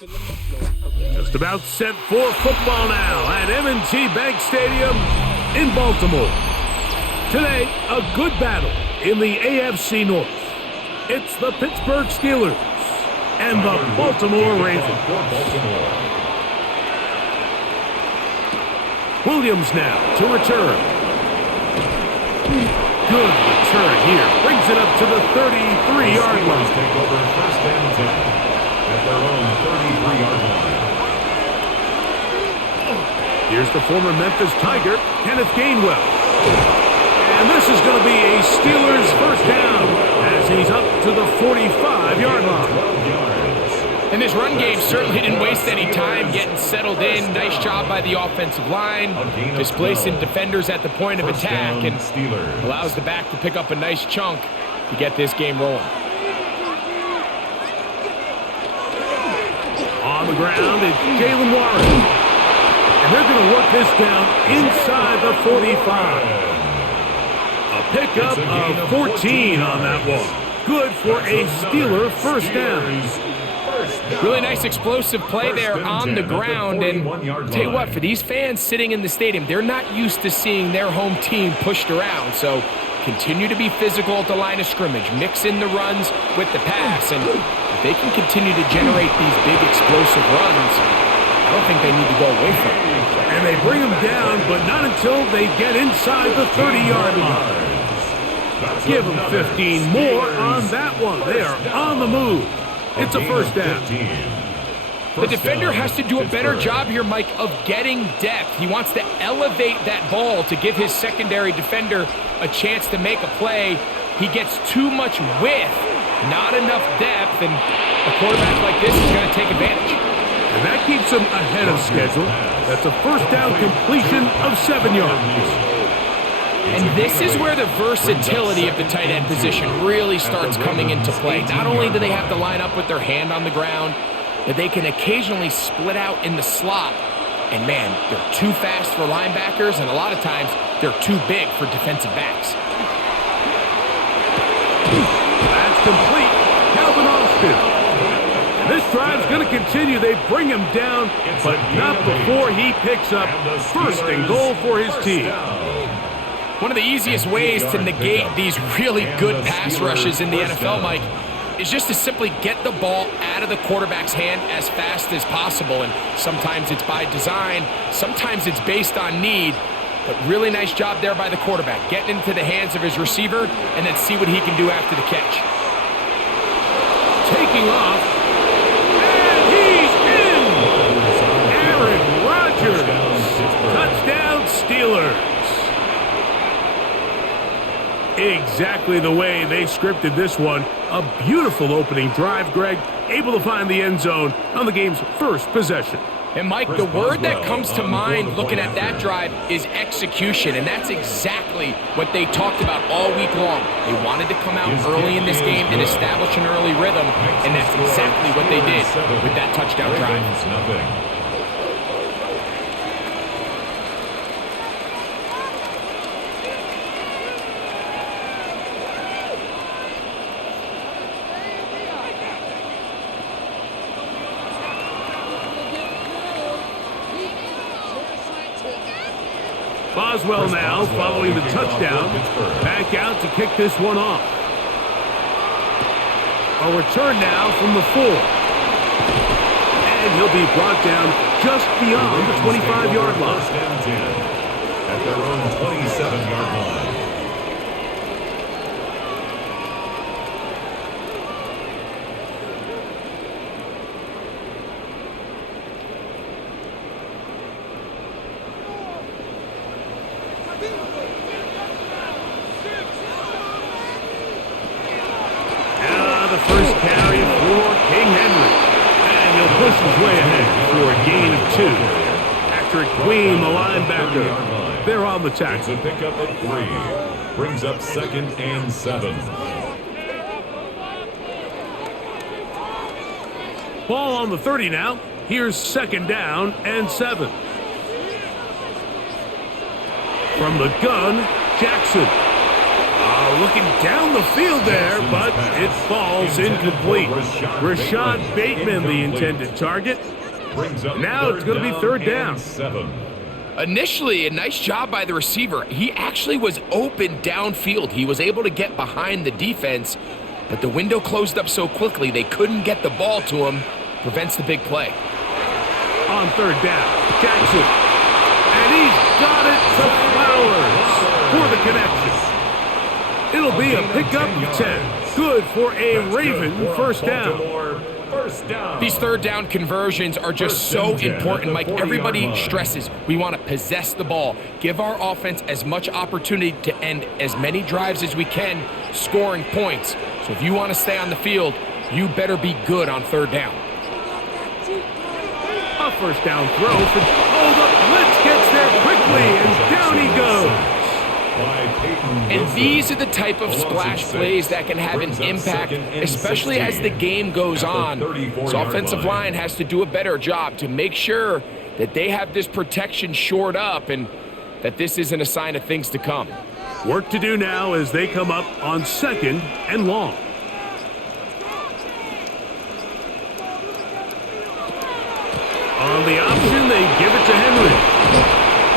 Just about set for football now at M&T Bank Stadium in Baltimore. Today, a good battle in the AFC North. It's the Pittsburgh Steelers and the Baltimore Ravens. Williams now to return. Good return here. Brings it up to the 33-yard line. Take over first and 10 at their own 33-yard line. Here's the former Memphis Tiger, Kenneth Gainwell. And this is going to be a Steelers first down as he's up to the 45-yard line. And this run game certainly didn't waste any time getting settled in. Nice job by the offensive line, displacing defenders at the point of attack, and allows the back to pick up a nice chunk to get this game rolling. On the ground, it's Jalen Warren. And they're going to work this down inside the 45. A pickup of 14 on that one. Good for a Steeler first down. Really nice explosive play there on the ground. And tell you what, for these fans sitting in the stadium, they're not used to seeing their home team pushed around. So continue to be physical at the line of scrimmage. Mix in the runs with the pass. And if they can continue to generate these big explosive runs, I don't think they need to go away from it. And they bring them down, but not until they get inside the 30-yard line. Give them 15 more on that one. They are on the move. It's a first down. The defender has to do a better job here, Mike, of getting depth. He wants to elevate that ball to give his secondary defender a chance to make a play. He gets too much width, not enough depth, and a quarterback like this is going to take advantage. And that keeps him ahead of schedule. That's a first down completion of 7 yards. And this is where the versatility of the tight end position really starts coming into play. Not only do they have to line up with their hand on the ground, but they can occasionally split out in the slot. And man, they're too fast for linebackers, and a lot of times they're too big for defensive backs. That's complete. Calvin Austin. This drive's going to continue. They bring him down, but not before he picks up first and goal for his team. One of the easiest ways to negate these really good pass rushes in the NFL, Mike, is just to simply get the ball out of the quarterback's hand as fast as possible. And sometimes it's by design, sometimes it's based on need. But really nice job there by the quarterback, getting into the hands of his receiver and then see what he can do after the catch. Taking off, and he's in! Aaron Rodgers, touchdown Steelers. Exactly the way they scripted this one. A beautiful opening drive, Greg. Able to find the end zone on the game's first possession. And Mike, the word that comes to mind looking at that drive is execution, and that's exactly what they talked about all week long. They wanted to come out early in this game and establish an early rhythm, and that's exactly what they did with that touchdown drive. Boswell now, following the touchdown, back out to kick this one off. A return now from the 4. And he'll be brought down just beyond the 25-yard line. At their own 27-yard line. First carry for King Henry. And he'll push his way ahead for a gain of 2. Patrick Queen, the linebacker, they're on the tackle. It's a pickup at 3. Brings up 2nd and 7. Ball on the 30 now. Here's 2nd down and 7. From the gun, Jackson. Looking down the field there, but it falls incomplete. Rashad Bateman, the intended target. Now it's going to be third down. Initially, a nice job by the receiver. He actually was open downfield. He was able to get behind the defense, but the window closed up so quickly they couldn't get the ball to him. Prevents the big play. On third down, Jackson. And he's got it to Flowers for the connection. It'll be a pickup of 10. Good for a Raven first down. These third down conversions are just so important, Mike. Everybody stresses we want to possess the ball, give our offense as much opportunity to end as many drives as we can, scoring points. So if you want to stay on the field, you better be good on third down. A first down throw for... Oh, the blitz gets there quickly, and down he goes. And these are the type of splash plays that can have an impact, especially as the game goes on. This offensive line has to do a better job to make sure that they have this protection shored up and that this isn't a sign of things to come. Work to do now as they come up on second and long. On the option, they give it to Henry.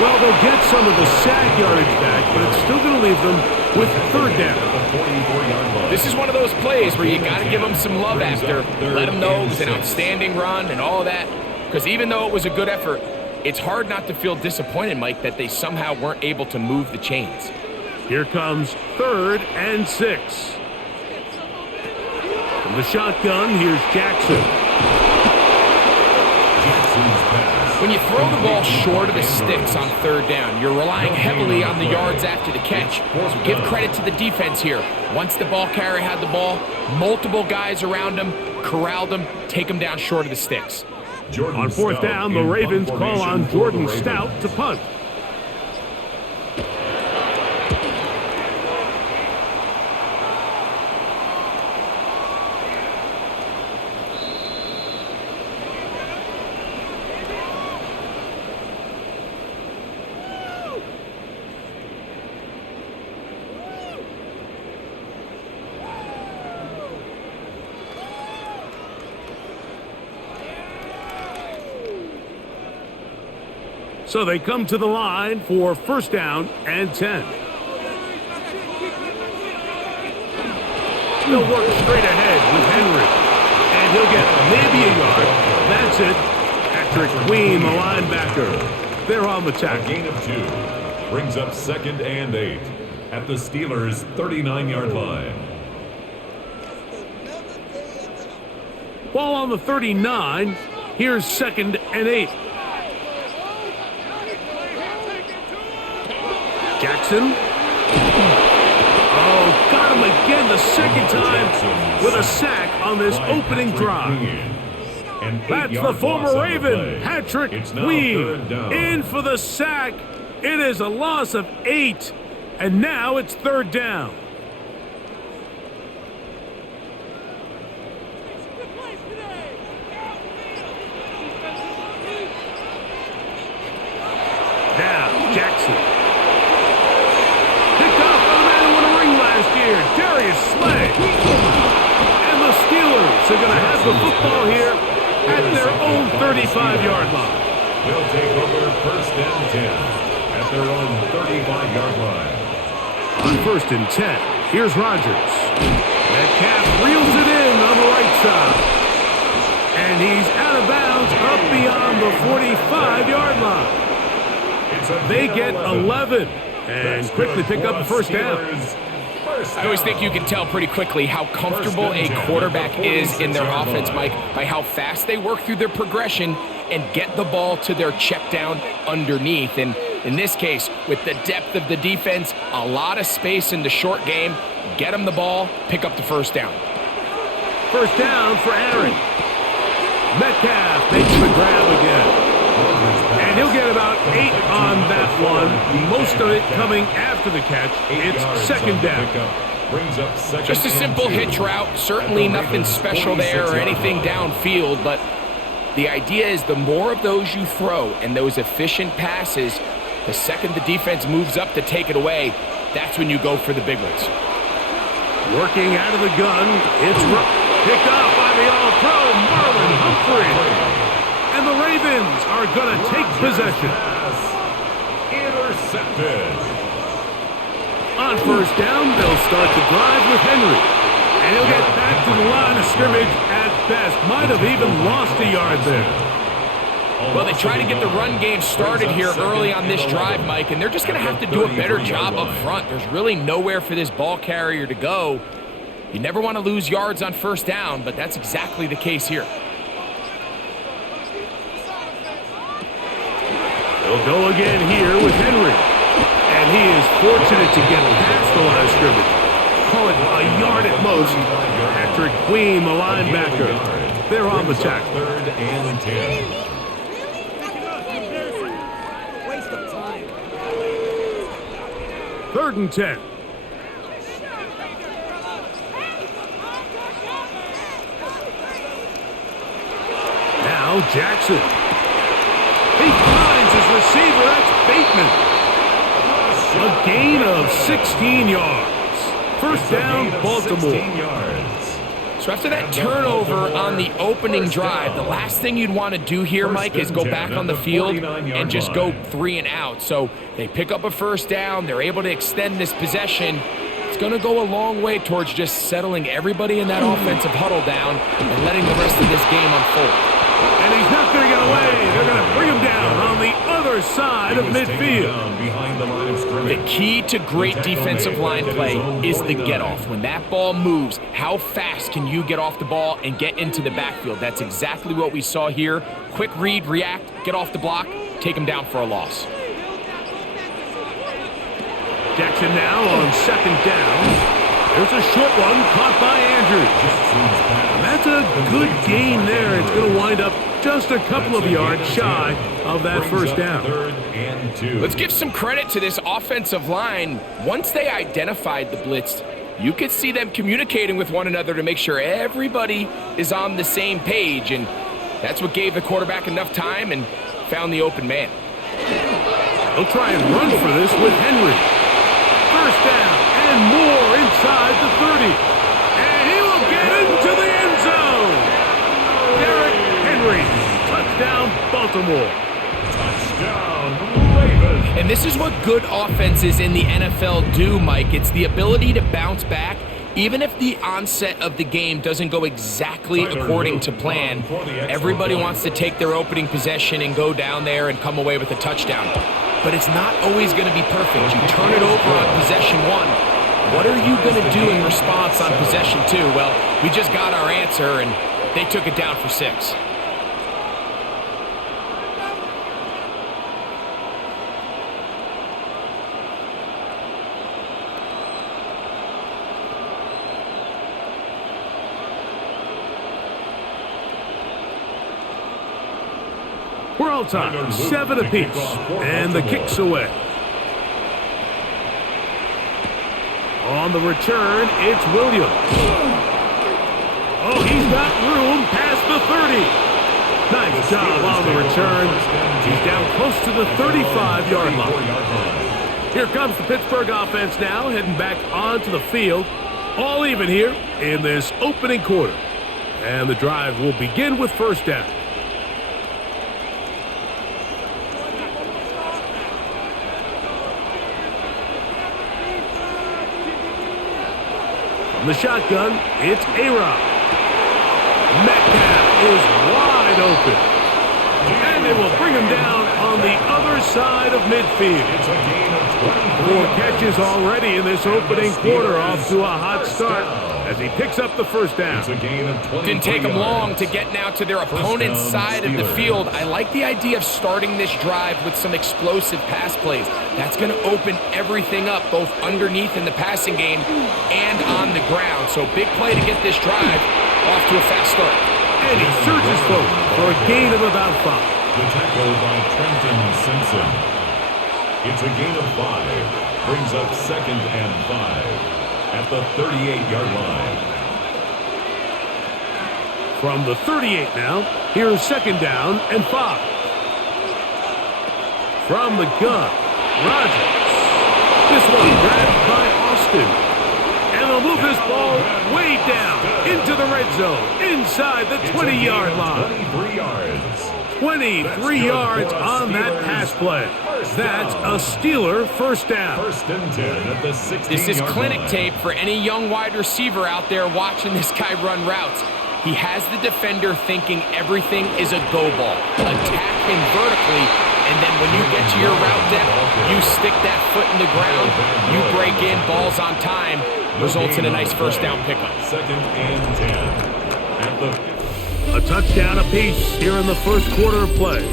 Well, they'll get some of the sack yardage back, but it's still going to leave them with third down. This is one of those plays where you got to give them some love after. Let them know it was an outstanding run and all that. Because even though it was a good effort, it's hard not to feel disappointed, Mike, that they somehow weren't able to move the chains. Here comes 3rd and 6. From the shotgun, here's Jackson. When you throw the ball short of the sticks on third down, you're relying heavily on the yards after the catch. So give credit to the defense here. Once the ball carrier had the ball, multiple guys around him, corralled him, take him down short of the sticks. On 4th down, the Ravens call on Jordan Stout to punt. So they come to the line for first down and 10. They'll work straight ahead with Henry. And he'll get maybe a yard. That's it. Patrick Queen, the linebacker. They're on the tackle. A gain of 2. Brings up 2nd and 8 at the Steelers' 39-yard line. Ball on the 39. Here's 2nd and 8. Jackson. Oh, got him again the second time with a sack on this opening drive. That's the former Raven, Patrick Queen, in for the sack. It is a loss of 8, and now it's third down. Now, Jackson. And the Steelers are going to have the football here at their own 35-yard line. They'll take over 1st and 10 at their own 35-yard line. On 1st and 10, here's Rodgers. Metcalf reels it in on the right side. And he's out of bounds up beyond the 45-yard line. They get 11 and quickly pick up a first down. I always think you can tell pretty quickly how comfortable a quarterback is in their offense, Mike, by how fast they work through their progression and get the ball to their check down underneath. And in this case, with the depth of the defense, a lot of space in the short game, get them the ball, pick up the first down. First down for Aaron. Metcalf makes the grab again. And he'll get about 8 on that one, most of it coming after the catch. It's 2nd down. Just a simple hitch route, certainly nothing special there or anything downfield, but the idea is the more of those you throw and those efficient passes, the second the defense moves up to take it away, that's when you go for the big ones. Working out of the gun, it's picked off by the all-pro Marlon Humphrey. And the Ravens are going to take possession. Intercepted. On first down, they'll start the drive with Henry. And he'll get back to the line of scrimmage at best. Might have even lost a yard there. Well, they try to get the run game started here early on this drive, Mike, and they're just going to have to do a better job up front. There's really nowhere for this ball carrier to go. You never want to lose yards on first down, but that's exactly the case here. They'll go again here with Henry. And he is fortunate to get past the line of scrimmage. Call it a yard at most. Patrick Queen, the linebacker. They're on the tackle. 3rd and 10. Third and 10. Now Jackson. He finds his receiver. That's Bateman. A gain of 16 yards. First down, Baltimore. So after that turnover on the opening drive, the last thing you'd want to do here, Mike, is go back on the field and just go 3 and out. So they pick up a first down. They're able to extend this possession. It's going to go a long way towards just settling everybody in that offensive huddle down and letting the rest of this game unfold. And he's not going to get away. They're going to bring him down on the other side of midfield. The key to great defensive line play is the get-off. When that ball moves, how fast can you get off the ball and get into the backfield? That's exactly what we saw here. Quick read, react, get off the block, take him down for a loss. Jackson now on second down. There's a short one caught by Andrews. And that's a good gain there. It's going to wind up just a couple of yards shy of that first down. 3rd and 2. Let's give some credit to this offensive line. Once they identified the blitz, you could see them communicating with one another to make sure everybody is on the same page. And that's what gave the quarterback enough time and found the open man. They'll try and run for this with Henry. First down and more inside the 30. And he will get into the end zone. Derrick Henry. Touchdown, Baltimore. Touchdown, Ravens. And this is what good offenses in the NFL do, Mike. It's the ability to bounce back. Even if the onset of the game doesn't go exactly according to plan, everybody wants to take their opening possession and go down there and come away with a touchdown. But it's not always going to be perfect. You turn it over on possession 1. What are you going to do in response on possession 2? Well, we just got our answer, and they took it down for 6. We're all time, 7 apiece, and the kick's away. On the return, it's Williams. Oh, he's got room past the 30. Nice job on the return. He's down close to the 35-yard line. Here comes the Pittsburgh offense now, heading back onto the field. All even here in this opening quarter. And the drive will begin with first down. From the shotgun, it's A-Rod. Metcalf is wide open. And they will bring him down on the other side of midfield. It's a gain of 4 catches already in this opening quarter, off to a hot start as he picks up the first down. It's a gain of 20. Didn't take them long to get now to their opponent's side of the field. I like the idea of starting this drive with some explosive pass plays. That's going to open everything up, both underneath in the passing game and on the ground. So big play to get this drive off to a fast start. And he surges forward for a gain of about 5. The tackle by Trenton Simpson. It's a gain of 5. Brings up 2nd and 5 at the 38-yard line. From the 38 now, here's 2nd down and 5. From the gun, Rodgers. This one grabbed Austin. And they'll move this ball way down into the red zone, inside the 20-yard line. 23 yards. 23 yards on that pass play. That's a Steeler first down. First and 10 at the 16-yard line. This is clinic tape for any young wide receiver out there watching this guy run routes. He has the defender thinking everything is a go ball. Attack him vertically, and then when you get to your route depth, you stick that foot in the ground, you break in, balls on time, results in a nice first down pickup. Second and 10 at the A touchdown apiece here in the first quarter of play.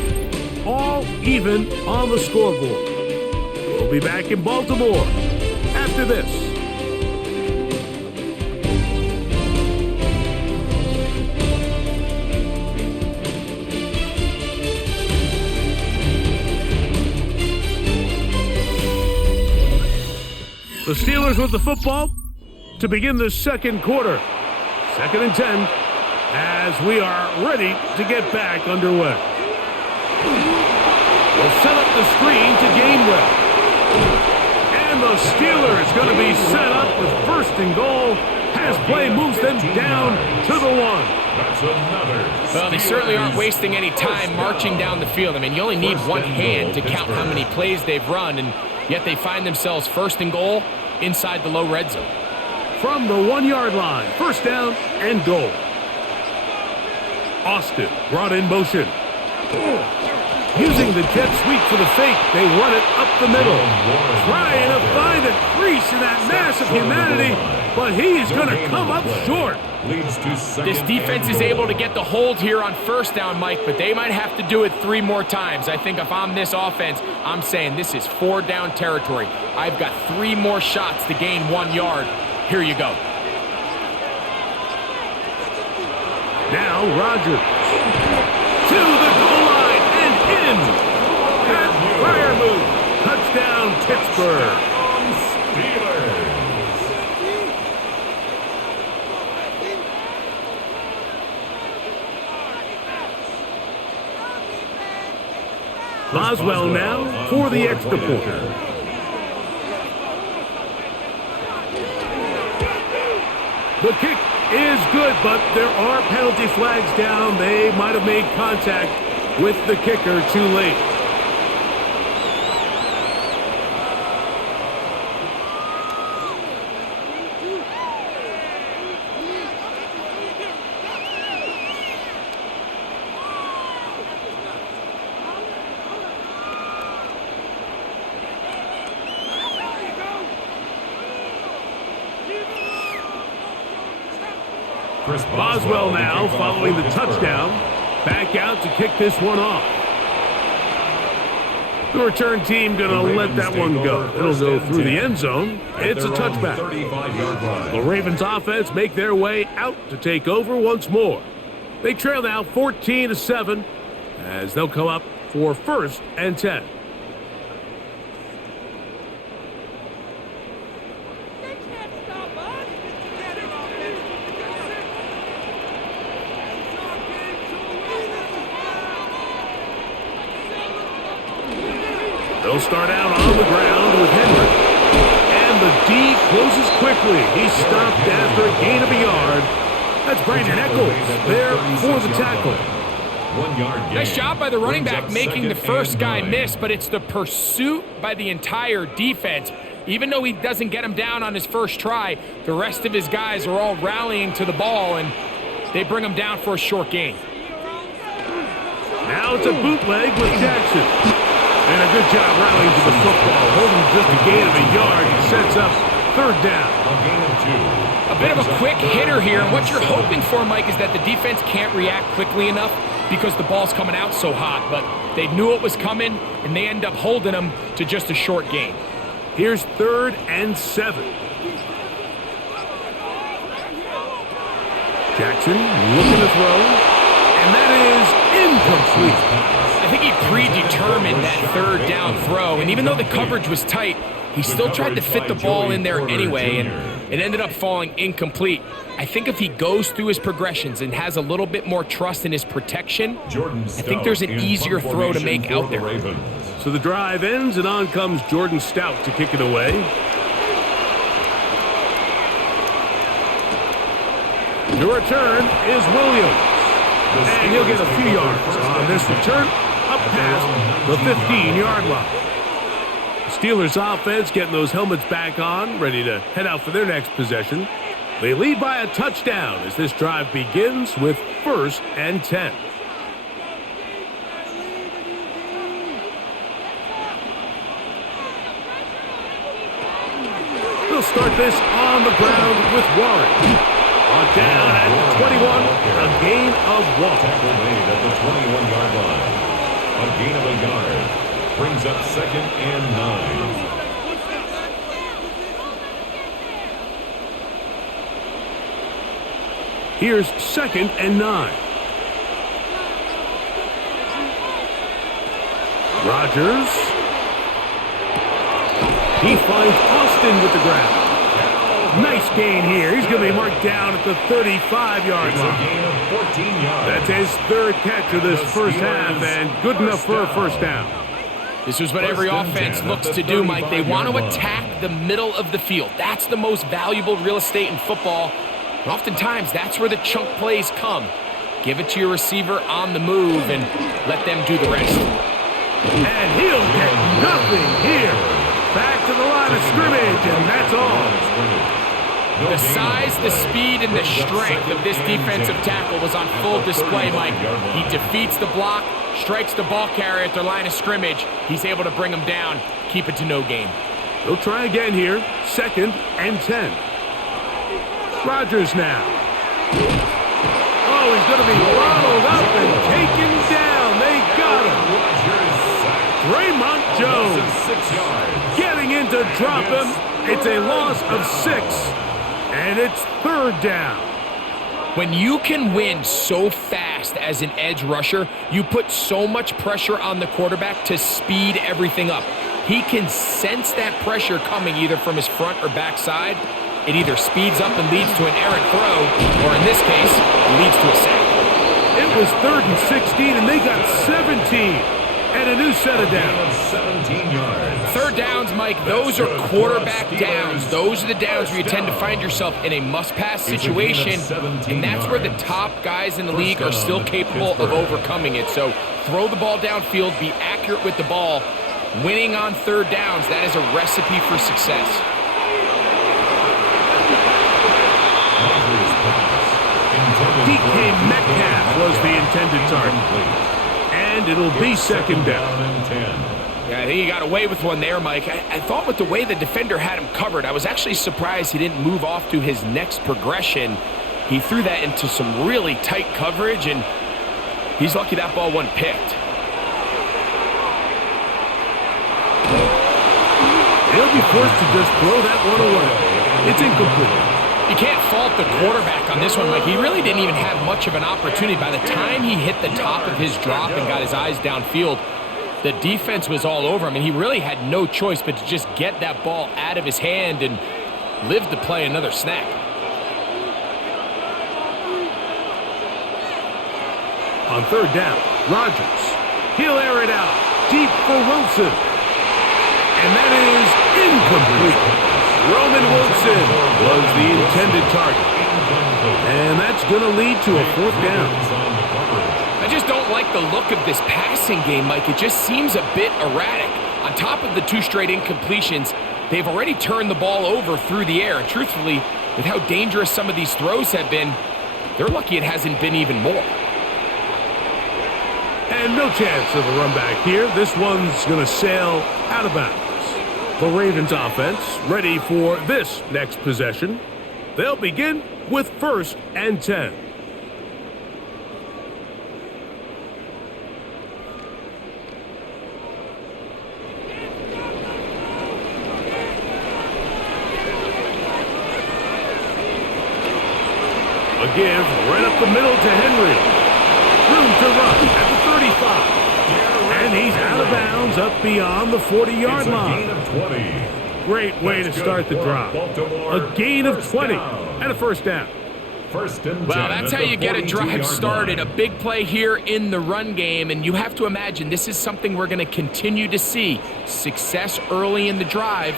All even on the scoreboard. We'll be back in Baltimore after this. The Steelers with the football to begin the second quarter. Second and 10. As we are ready to get back underway. We'll set up the screen to Gainwell. And the Steelers going to be set up with first and goal as play moves them down to the 1. That's another. Well, they certainly aren't wasting any time marching down the field. I mean, you only need one hand to count how many plays they've run, and yet they find themselves first and goal inside the low red zone. From the 1-yard line, first down and goal. Austin brought in motion. Using the jet sweep for the fake, they run it up the middle. Trying to find a crease in that mass of humanity, but he's going to come up short. This defense is able to get the hold here on first down, Mike, but they might have to do it 3 more times. I think if I'm this offense, I'm saying this is 4 down territory. I've got 3 more shots to gain 1 yard. Here you go. Now Rodgers to the goal line and in. That fire move. Touchdown, Pittsburgh. Boswell now for the extra point. The kick is good, but there are penalty flags down. They might have made contact with the kicker too late. Boswell now following the touchdown. Back out to kick this one off. The return team going to let that one go. It'll go through the end zone. It's a touchback. The Ravens offense make their way out to take over once more. They trail now 14-7 as they'll come up for first and 10. They'll start out on the ground with Henry. And the D closes quickly. He's stopped after a gain of a yard. That's Brandon Echols there for the tackle. 1 yard gain. Nice job by the running back making the first guy miss, but it's the pursuit by the entire defense. Even though he doesn't get him down on his first try, the rest of his guys are all rallying to the ball, and they bring him down for a short gain. Now it's a bootleg with Jackson. And a good job rallying to the football, holding just a gain of a yard. He sets up third down. A gain of 2. A bit of a quick hitter here. What you're hoping for, Mike, is that the defense can't react quickly enough because the ball's coming out so hot. But they knew it was coming, and they end up holding them to just a short gain. Here's 3rd and 7. Jackson looking to throw, and that is incomplete. I think he predetermined that 3rd down throw, and even though the coverage was tight, he still tried to fit the ball in there anyway, and it ended up falling incomplete. I think if he goes through his progressions and has a little bit more trust in his protection, I think there's an easier throw to make out there. So the drive ends, and on comes Jordan Stout to kick it away. To return is Williams. And he'll get a few yards on this return up past the 15-yard line. Steelers offense getting those helmets back on, ready to head out for their next possession. They lead by a touchdown as this drive begins with 1st and 10. They'll start this on the ground with Warren. On down at the 21, a gain of 1. Tackle made at the 21-yard line. A gain of a yard brings up 2nd and 9. Here's 2nd and 9. Rodgers. He finds Austin with the grab. Nice gain here. He's going to be marked down at the 35-yard line. A gain of 14 yards. That's his 3rd catch of this first half, and good enough for a first down. This is what every offense looks to do, Mike. They want to attack the middle of the field. That's the most valuable real estate in football. And oftentimes, that's where the chunk plays come. Give it to your receiver on the move and let them do the rest. And he'll get nothing here. Back to the line of scrimmage, and that's all. The size, the speed, and the strength of this defensive tackle was on full display, Mike. He defeats the block, strikes the ball carrier at their line of scrimmage. He's able to bring him down, keep it to no gain. They'll try again here, 2nd and 10. Rodgers now. Oh, he's going to be throttled up and taken down. They got him. Draymond Jones getting in to drop him. It's a loss of 6, and it's 3rd down. When you can win so fast as an edge rusher, you put so much pressure on the quarterback to speed everything up. He can sense that pressure coming either from his front or back side. It either speeds up and leads to an errant throw, or in this case, leads to a sack. It was 3rd and 16, and they got 17. And a new set of downs. 17 yards. 3rd downs, Mike, those are quarterback downs. Those are the downs where you tend to find yourself in a must-pass situation, and that's where the top guys in the league are still capable of overcoming it. So throw the ball downfield, be accurate with the ball. Winning on 3rd downs, that is a recipe for success. DK Metcalf was the intended target. And it'll be 2nd down. Yeah, I think he got away with one there, Mike. I thought with the way the defender had him covered, I was actually surprised he didn't move off to his next progression. He threw that into some really tight coverage, and he's lucky that ball wasn't picked. He'll be forced to just throw that one away. It's incomplete. You can't fault the quarterback on this one, Mike. He really didn't even have much of an opportunity. By the time he hit the top of his drop and got his eyes downfield, the defense was all over him, and he really had no choice but to just get that ball out of his hand and live to play another snap. On 3rd down, Rodgers. He'll air it out deep for Wilson. And that is incomplete. Roman Wilson was the intended target. And that's going to lead to a 4th down. I just don't like the look of this passing game, Mike. It just seems a bit erratic. On top of the 2 straight incompletions, they've already turned the ball over through the air. And truthfully, with how dangerous some of these throws have been, they're lucky it hasn't been even more. And no chance of a run back here. This one's going to sail out of bounds. The Ravens offense ready for this next possession. They'll begin with 1st and 10. A give right up the middle to Henry. Room to run at the 35. And he's out of bounds up beyond the 40-yard line. Gain of 20. Great way to start the drive. A gain of 20 and a 1st down. 1st and 10. Well, that's how you get a drive started. A big play here in the run game, and you have to imagine this is something we're going to continue to see. Success early in the drive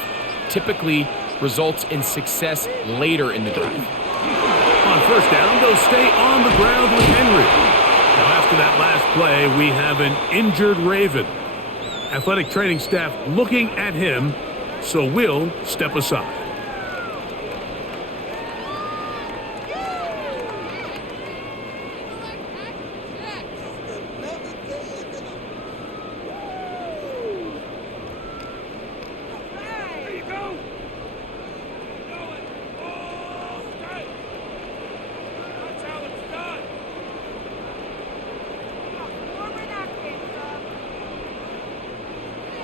typically results in success later in the drive. On first down, they'll stay on the ground with Henry. Now, after that last play, we have an injured Raven. Athletic training staff looking at him, so we'll step aside.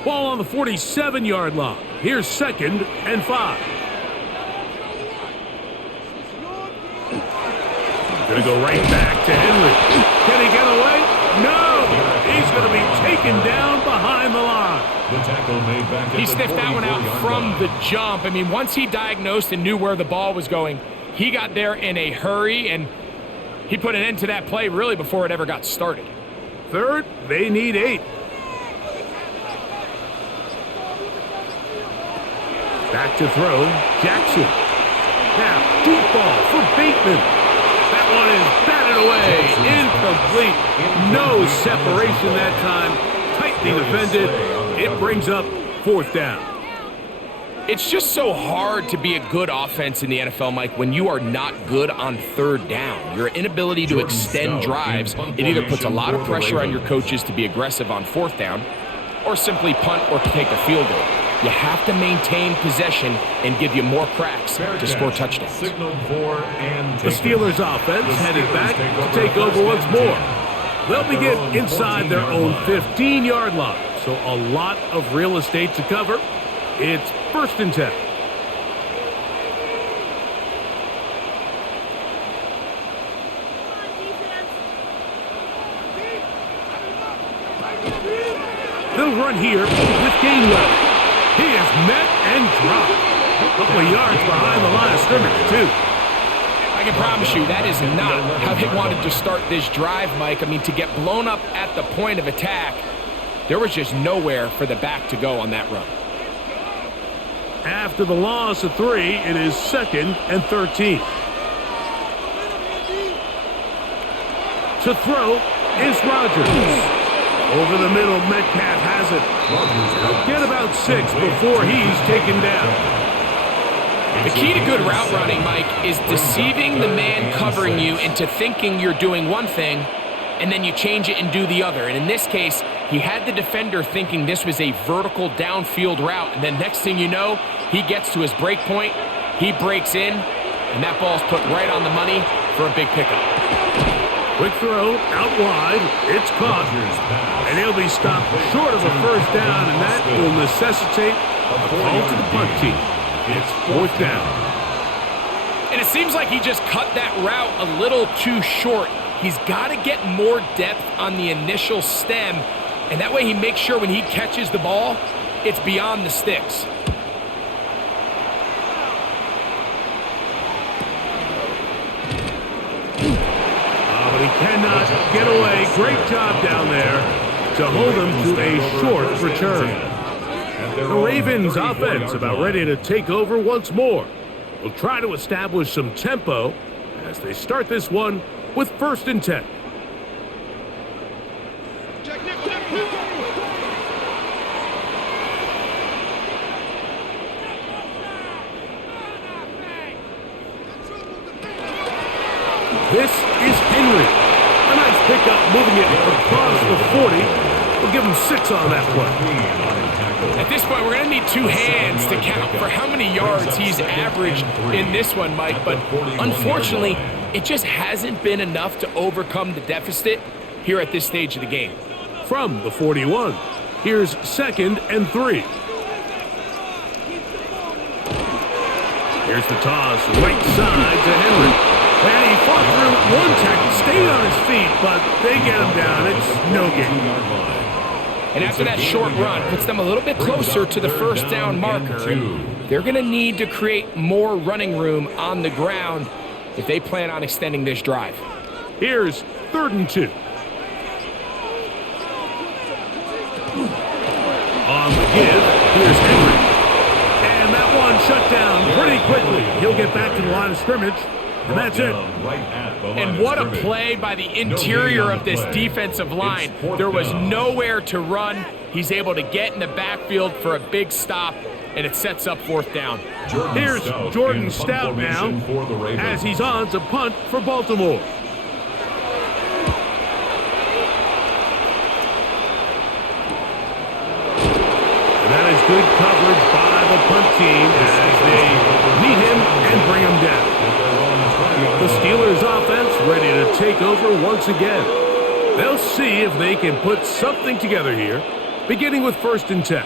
Ball on the 47-yard line. Here's 2nd and 5. Going to go right back to Henry. Can he get away? No! He's going to be taken down behind the line. The tackle made back at he sniffed that one out from the jump. I mean, once he diagnosed and knew where the ball was going, he got there in a hurry, and he put an end to that play really before it ever got started. 3rd, they need 8. Back to throw, Jackson. Now, deep ball for Bateman. That one is batted away, incomplete. No separation that time. Tightly defended. It brings up 4th down. It's just so hard to be a good offense in the NFL, Mike, when you are not good on 3rd down. Your inability to extend drives, it either puts a lot of pressure on your coaches to be aggressive on 4th down or simply punt or take a field goal. You have to maintain possession and give you more cracks to score touchdowns. The Steelers' offense headed back to take over once more. They'll begin inside their own 15-yard line, so a lot of real estate to cover. It's 1st and 10. They'll run here with Gainwell. He is met and dropped. A couple of yards behind the line of scrimmage, too. I can promise you that is not how they wanted to start this drive, Mike. I mean, to get blown up at the point of attack, there was just nowhere for the back to go on that run. After the loss of 3, it is 2nd and 13. To throw is Rodgers. Over the middle, Metcalf has it. He'll get about 6 before he's taken down. The key to good route running, Mike, is deceiving the man covering you into thinking you're doing one thing, and then you change it and do the other. And in this case, he had the defender thinking this was a vertical downfield route, and then next thing you know, he gets to his break point, he breaks in, and that ball's put right on the money for a big pickup. Quick throw, out wide, it's caught, and he'll be stopped short of a 1st down, and that will necessitate a call to the punt team. It's 4th down. And it seems like he just cut that route a little too short. He's got to get more depth on the initial stem, and that way he makes sure when he catches the ball, it's beyond the sticks. But he cannot get away. Great job down there to hold him to a short return. The Ravens offense about ready to take over once more. Will try to establish some tempo as they start this one with 1st and 10. This is Henry. A nice pickup, moving it across the 40. We'll give him 6 on that play. At this point, we're going to need 2 hands to count for how many yards he's averaged in this one, Mike. But unfortunately, it just hasn't been enough to overcome the deficit here at this stage of the game. From the 41, here's 2nd and 3. Here's the toss, right side to Henry. And he fought through one tackle, stayed on his feet, but they get him down. It's no gain. And after that short run, puts them a little bit closer to the 1st down marker. And they're going to need to create more running room on the ground if they plan on extending this drive. Here's 3rd and 2. On the give, here's Henry. And that one shut down pretty quickly. He'll get back to the line of scrimmage And that's it. Right at the line And of what a scrimmage. play by the No gain interior on of the this play. defensive line. It's fourth There was down. nowhere to run. He's able to get in the backfield for a big stop, and it sets up fourth down. Here's Jordan in punt Stout now formation for the Ravens. as he's on to punt for Baltimore. And that is good coverage by the punt team as they meet him and bring him down. The Steelers offense ready to take over once again. They'll see if they can put something together here, beginning with 1st and 10.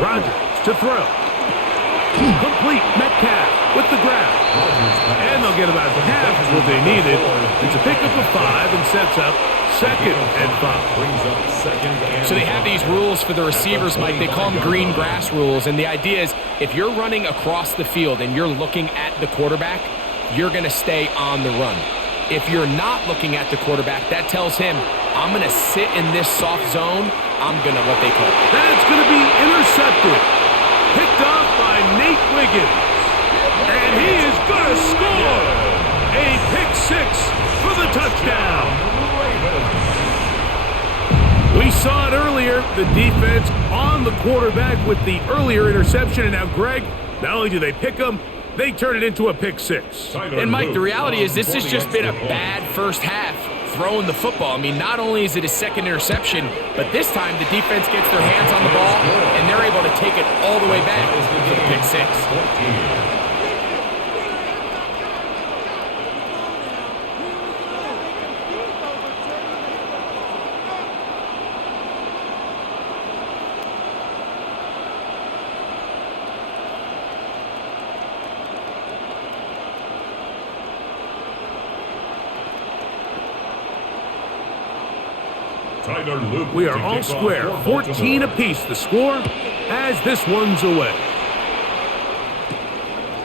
Rodgers to throw. Complete. Metcalf with the grab. And they'll get about half what they needed. It's a pickup of 5 and sets up 2nd and 5. Brings up 2nd and So they have these rules for the receivers, Mike. They call them green grass rules. And the idea is if you're running across the field and you're looking at the quarterback, you're going to stay on the run. If you're not looking at the quarterback, that tells him, I'm going to sit in this soft zone. I'm going to what they call. That's going to be intercepted. Picked off by Nate Wiggins. And he is going to score. A pick 6 for the touchdown. We saw it earlier, the defense on the quarterback with the earlier interception. And now, Greg, not only do they pick him, they turn it into a pick 6. And, Mike, the reality is this has just been a bad first half throwing the football. I mean, not only is it a 2nd interception, but this time the defense gets their hands on the ball, and they're able to take it all the way back for the pick 6. We are all square, 14 apiece the score as this one's away.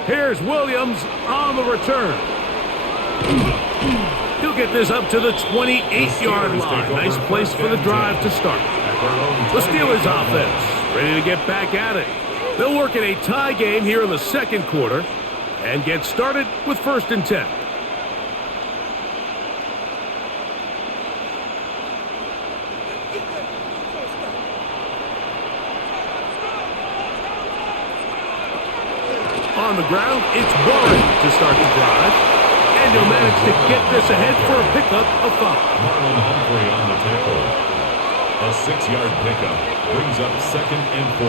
Here's Williams on the return. He'll get this up to the 28-yard line. Nice place for the drive to start. The Steelers offense ready to get back at it. They'll work in a tie game here in the 2nd quarter and get started with 1st and 10. On the ground, it's Warren to start the drive. And he'll manage to get this ahead for a pickup of 5. Marlon Humphrey on the tackle. A 6-yard pickup brings up 2nd and 4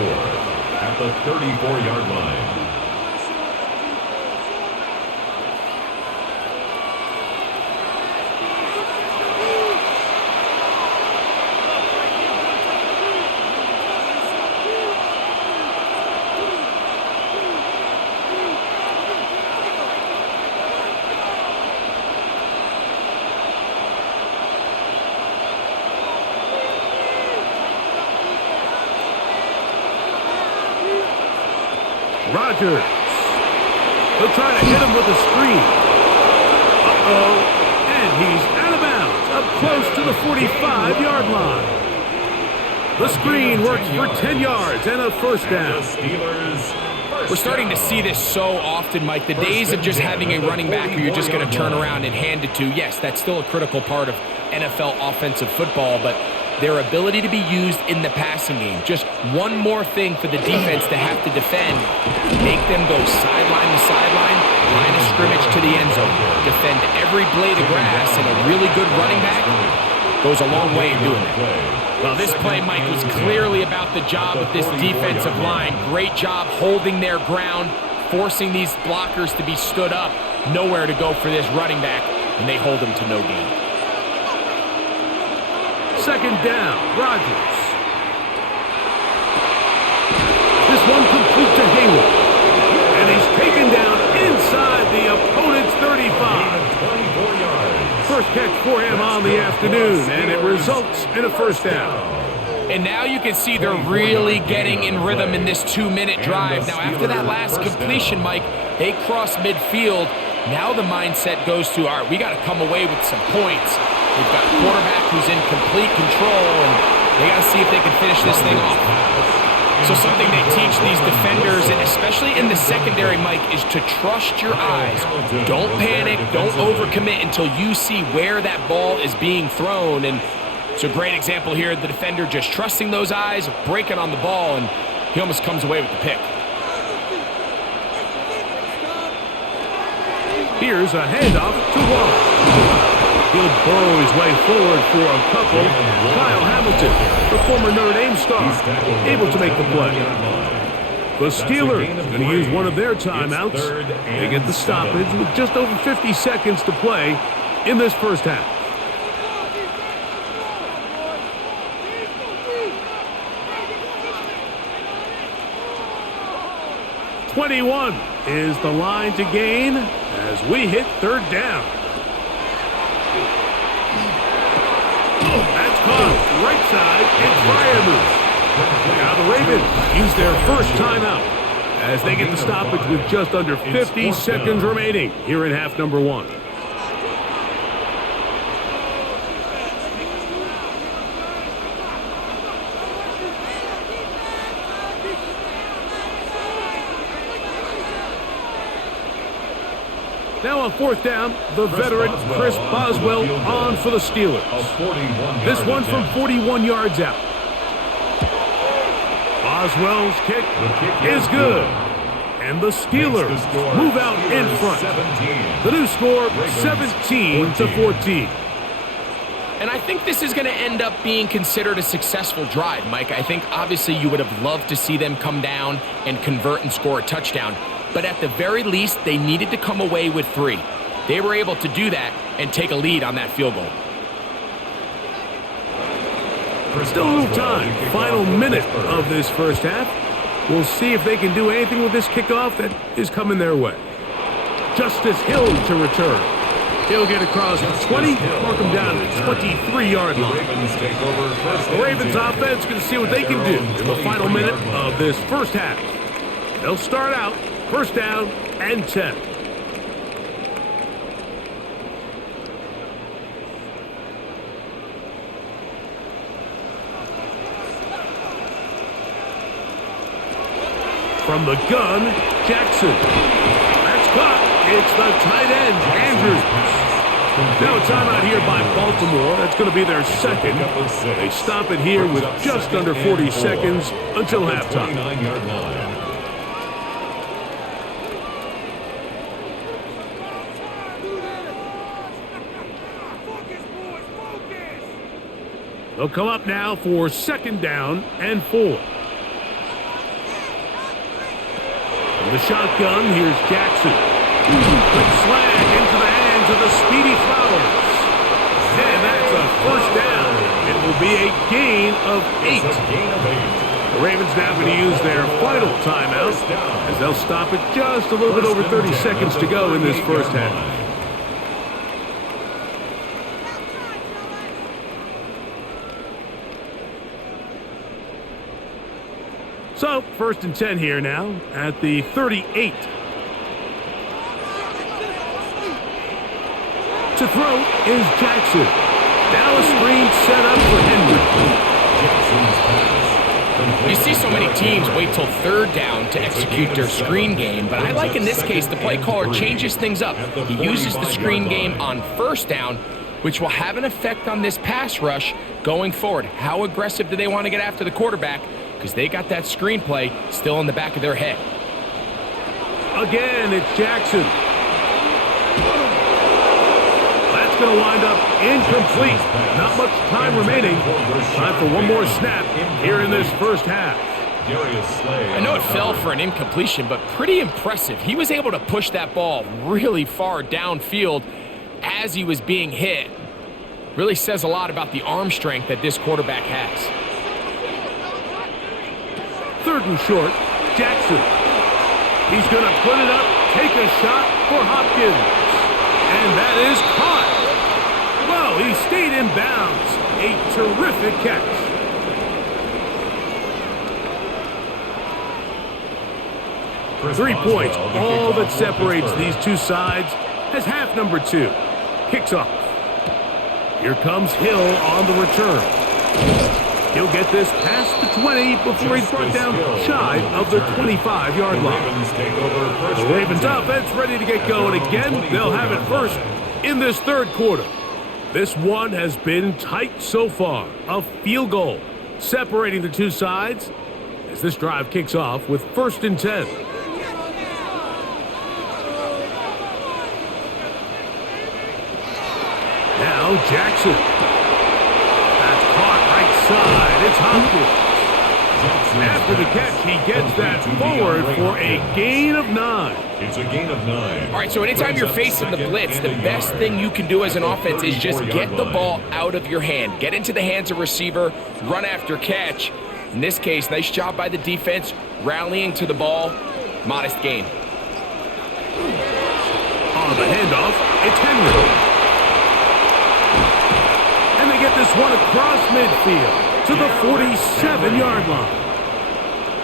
at the 34-yard line. Rodgers. They'll try to hit him with a screen. Uh-oh. And he's out of bounds, up close to the 45-yard line. The screen works for 10 yards and a 1st down. We're starting to see this so often, Mike. The days of just having a running back who you're just going to turn around and hand it to, yes, that's still a critical part of NFL offensive football, but their ability to be used in the passing game. Just one more thing for the defense to have to defend. Make them go sideline to sideline, line of scrimmage to the end zone. Defend every blade of grass, and a really good running back goes a long way in doing that. Well, this play, Mike, was clearly about the job of this defensive line. Great job holding their ground, forcing these blockers to be stood up. Nowhere to go for this running back, and they hold him to no gain. 2nd down, Rodgers. This one complete to Hayward. And he's taken down inside the opponent's 35. 24 yards. First catch for him on the afternoon, and it results in a 1st down. And now you can see they're really getting in rhythm in this 2-minute drive. Now, after that last completion, Mike, they cross midfield. Now the mindset goes to, all right, we got to come away with some points. They've got a quarterback who's in complete control, and they got to see if they can finish this thing off. So something they teach these defenders, and especially in the secondary, Mike, is to trust your eyes. Don't panic. Don't overcommit until you see where that ball is being thrown. And it's a great example here. The defender just trusting those eyes, breaking on the ball, and he almost comes away with the pick. Here's a handoff to Waller. He'll burrow his way forward for a couple. Kyle Hamilton, the former Notre Dame star, able to make the play. The Steelers going to use one of their timeouts. They get the stoppage with just over 50 seconds to play in this first half. "21 is the line to gain as we hit third down. That's caught right side. It's Freiermuth. Now the Ravens use their first timeout as they get the stoppage with just under 50 seconds remaining here in half number one. Now on fourth down, the veteran Chris Boswell on for the Steelers. This one from 41 yards out. Boswell's kick is good. And the Steelers move out in front. The new score, 17-14. And I think this is going to end up being considered a successful drive, Mike. I think obviously you would have loved to see them come down and convert and score a touchdown. But at the very least, they needed to come away with 3. They were able to do that and take a lead on that field goal. Still a little time. Final minute of this first half. We'll see if they can do anything with this kickoff that is coming their way. Justice Hill to return. He'll get across the 20, mark him down at the 23-yard line. The Ravens offense going to see what they can do in the final minute of this first half. They'll start out first down and 10. From the gun, Jackson. That's caught. It's the tight end, Andrews. Now a timeout here by Baltimore. That's going to be their second. They stop it here with just under 40 seconds until halftime. They'll come up now for second down and 4. From the shotgun, here's Jackson. Quick slant into the hands of the speedy Flowers. And that's a first down. It will be a gain of 8. The Ravens now going to use their final timeout as they'll stop it just a little bit over 30 seconds to go in this first half. So, first and 10 here now at the 38. To throw is Jackson. Now a screen set up for Henry. You see so many teams wait till third down to execute their screen game, but I like in this case the play caller changes things up. He uses the screen game on first down, which will have an effect on this pass rush going forward. How aggressive do they want to get after the quarterback? Because they got that screenplay still in the back of their head. Again, it's Jackson. That's going to wind up incomplete. Not much time remaining. Time for one more snap here in this first half. I know it fell for an incompletion, but pretty impressive. He was able to push that ball really far downfield as he was being hit. Really says a lot about the arm strength that this quarterback has. Third and short, Jackson. He's going to put it up, take a shot for Hopkins. And that is caught. Well, he stayed in bounds. A terrific catch. Three points, all that separates these two sides as half number 2 kicks off. Here comes Hill on the return. He'll get this past the 20 before he's brought down shy of the 25-yard line. The Ravens offense ready to get going again. They'll have it first in this third quarter. This one has been tight so far. A field goal separating the two sides as this drive kicks off with 1st and 10. Now Jackson. That's caught right side. It's Hopkins. After the catch, he gets that forward for a gain of 9. It's a gain of 9. All right, so anytime you're facing the blitz, the best thing you can do as an offense is just get the ball out of your hand. Get into the hands of receiver, run after catch. In this case, nice job by the defense, rallying to the ball. Modest gain. On the handoff, it's Henry. And they get this one across midfield to the 47-yard line.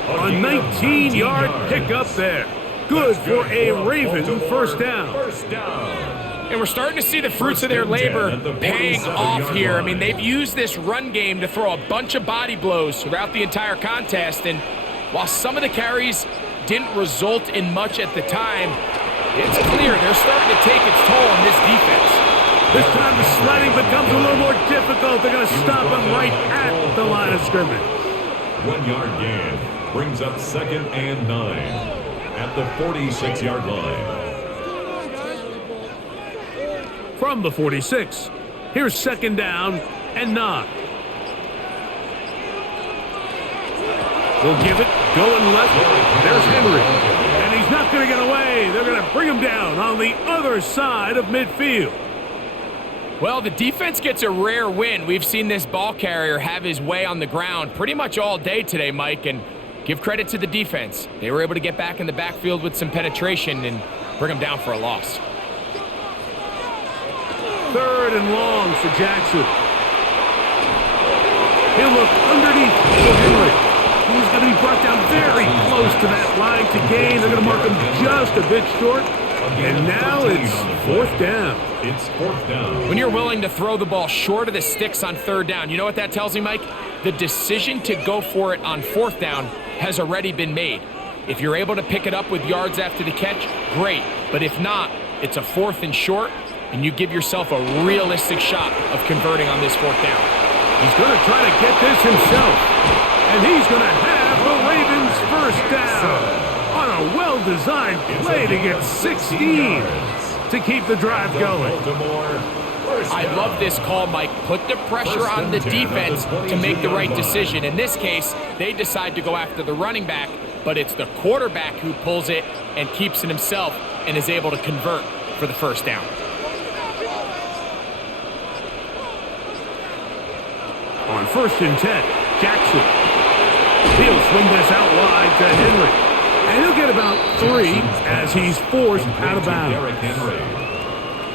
A 19-yard pickup there. Good for a Raven first down. And we're starting to see the fruits of their labor paying off here. I mean, they've used this run game to throw a bunch of body blows throughout the entire contest. And while some of the carries didn't result in much at the time, it's clear they're starting to take its toll on this defense. This time the sledding becomes a little more difficult. They're going to stop him right at the line of scrimmage. 1-yard gain brings up 2nd and 9 at the 46-yard line. From the 46, here's 2nd down and 9. We'll give it going left. There's Henry. And he's not going to get away. They're going to bring him down on the other side of midfield. Well, the defense gets a rare win. We've seen this ball carrier have his way on the ground pretty much all day today, Mike, and give credit to the defense. They were able to get back in the backfield with some penetration and bring him down for a loss. 3rd and long for Jackson. He'll look underneath for Henry. He's going to be brought down very close to that line to gain. They're going to mark him just a bit short. And now it's 4th down. It's 4th down. When you're willing to throw the ball short of the sticks on 3rd down, you know what that tells me, Mike? The decision to go for it on 4th down has already been made. If you're able to pick it up with yards after the catch, great. But if not, it's a 4th and short, and you give yourself a realistic shot of converting on this 4th down. He's going to try to get this himself. And he's going to have the Ravens first down on a well-designed play to get 16 to keep the drive going. I love this call, Mike. Put the pressure on the defense to make the right decision. In this case, they decide to go after the running back, but it's the quarterback who pulls it and keeps it himself and is able to convert for the first down. On 1st and 10, Jackson. He'll swing this out wide to Henry. And he'll get about 3 as he's forced out of bounds.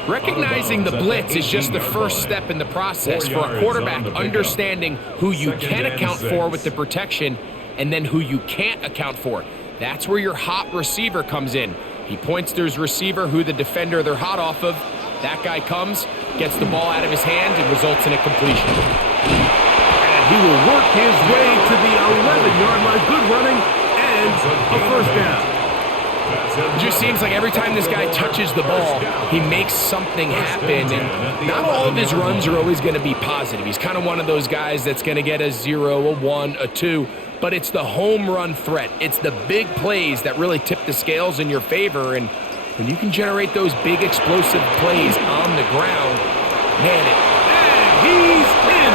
Recognizing the blitz is just the first step in the process for a quarterback understanding who you can account for with the protection and then who you can't account for. That's where your hot receiver comes in. He points to his receiver who the defender they're hot off of. That guy comes, gets the ball out of his hand, and results in a completion. And he will work his way to the 11-yard line. Good running and a first down. It just seems like every time this guy touches the ball, he makes something happen, and not all of his runs are always going to be positive. He's kind of one of those guys that's going to get a 0, a 1, a 2, but it's the home run threat. It's the big plays that really tip the scales in your favor, and when you can generate those big explosive plays on the ground, man, and he's in.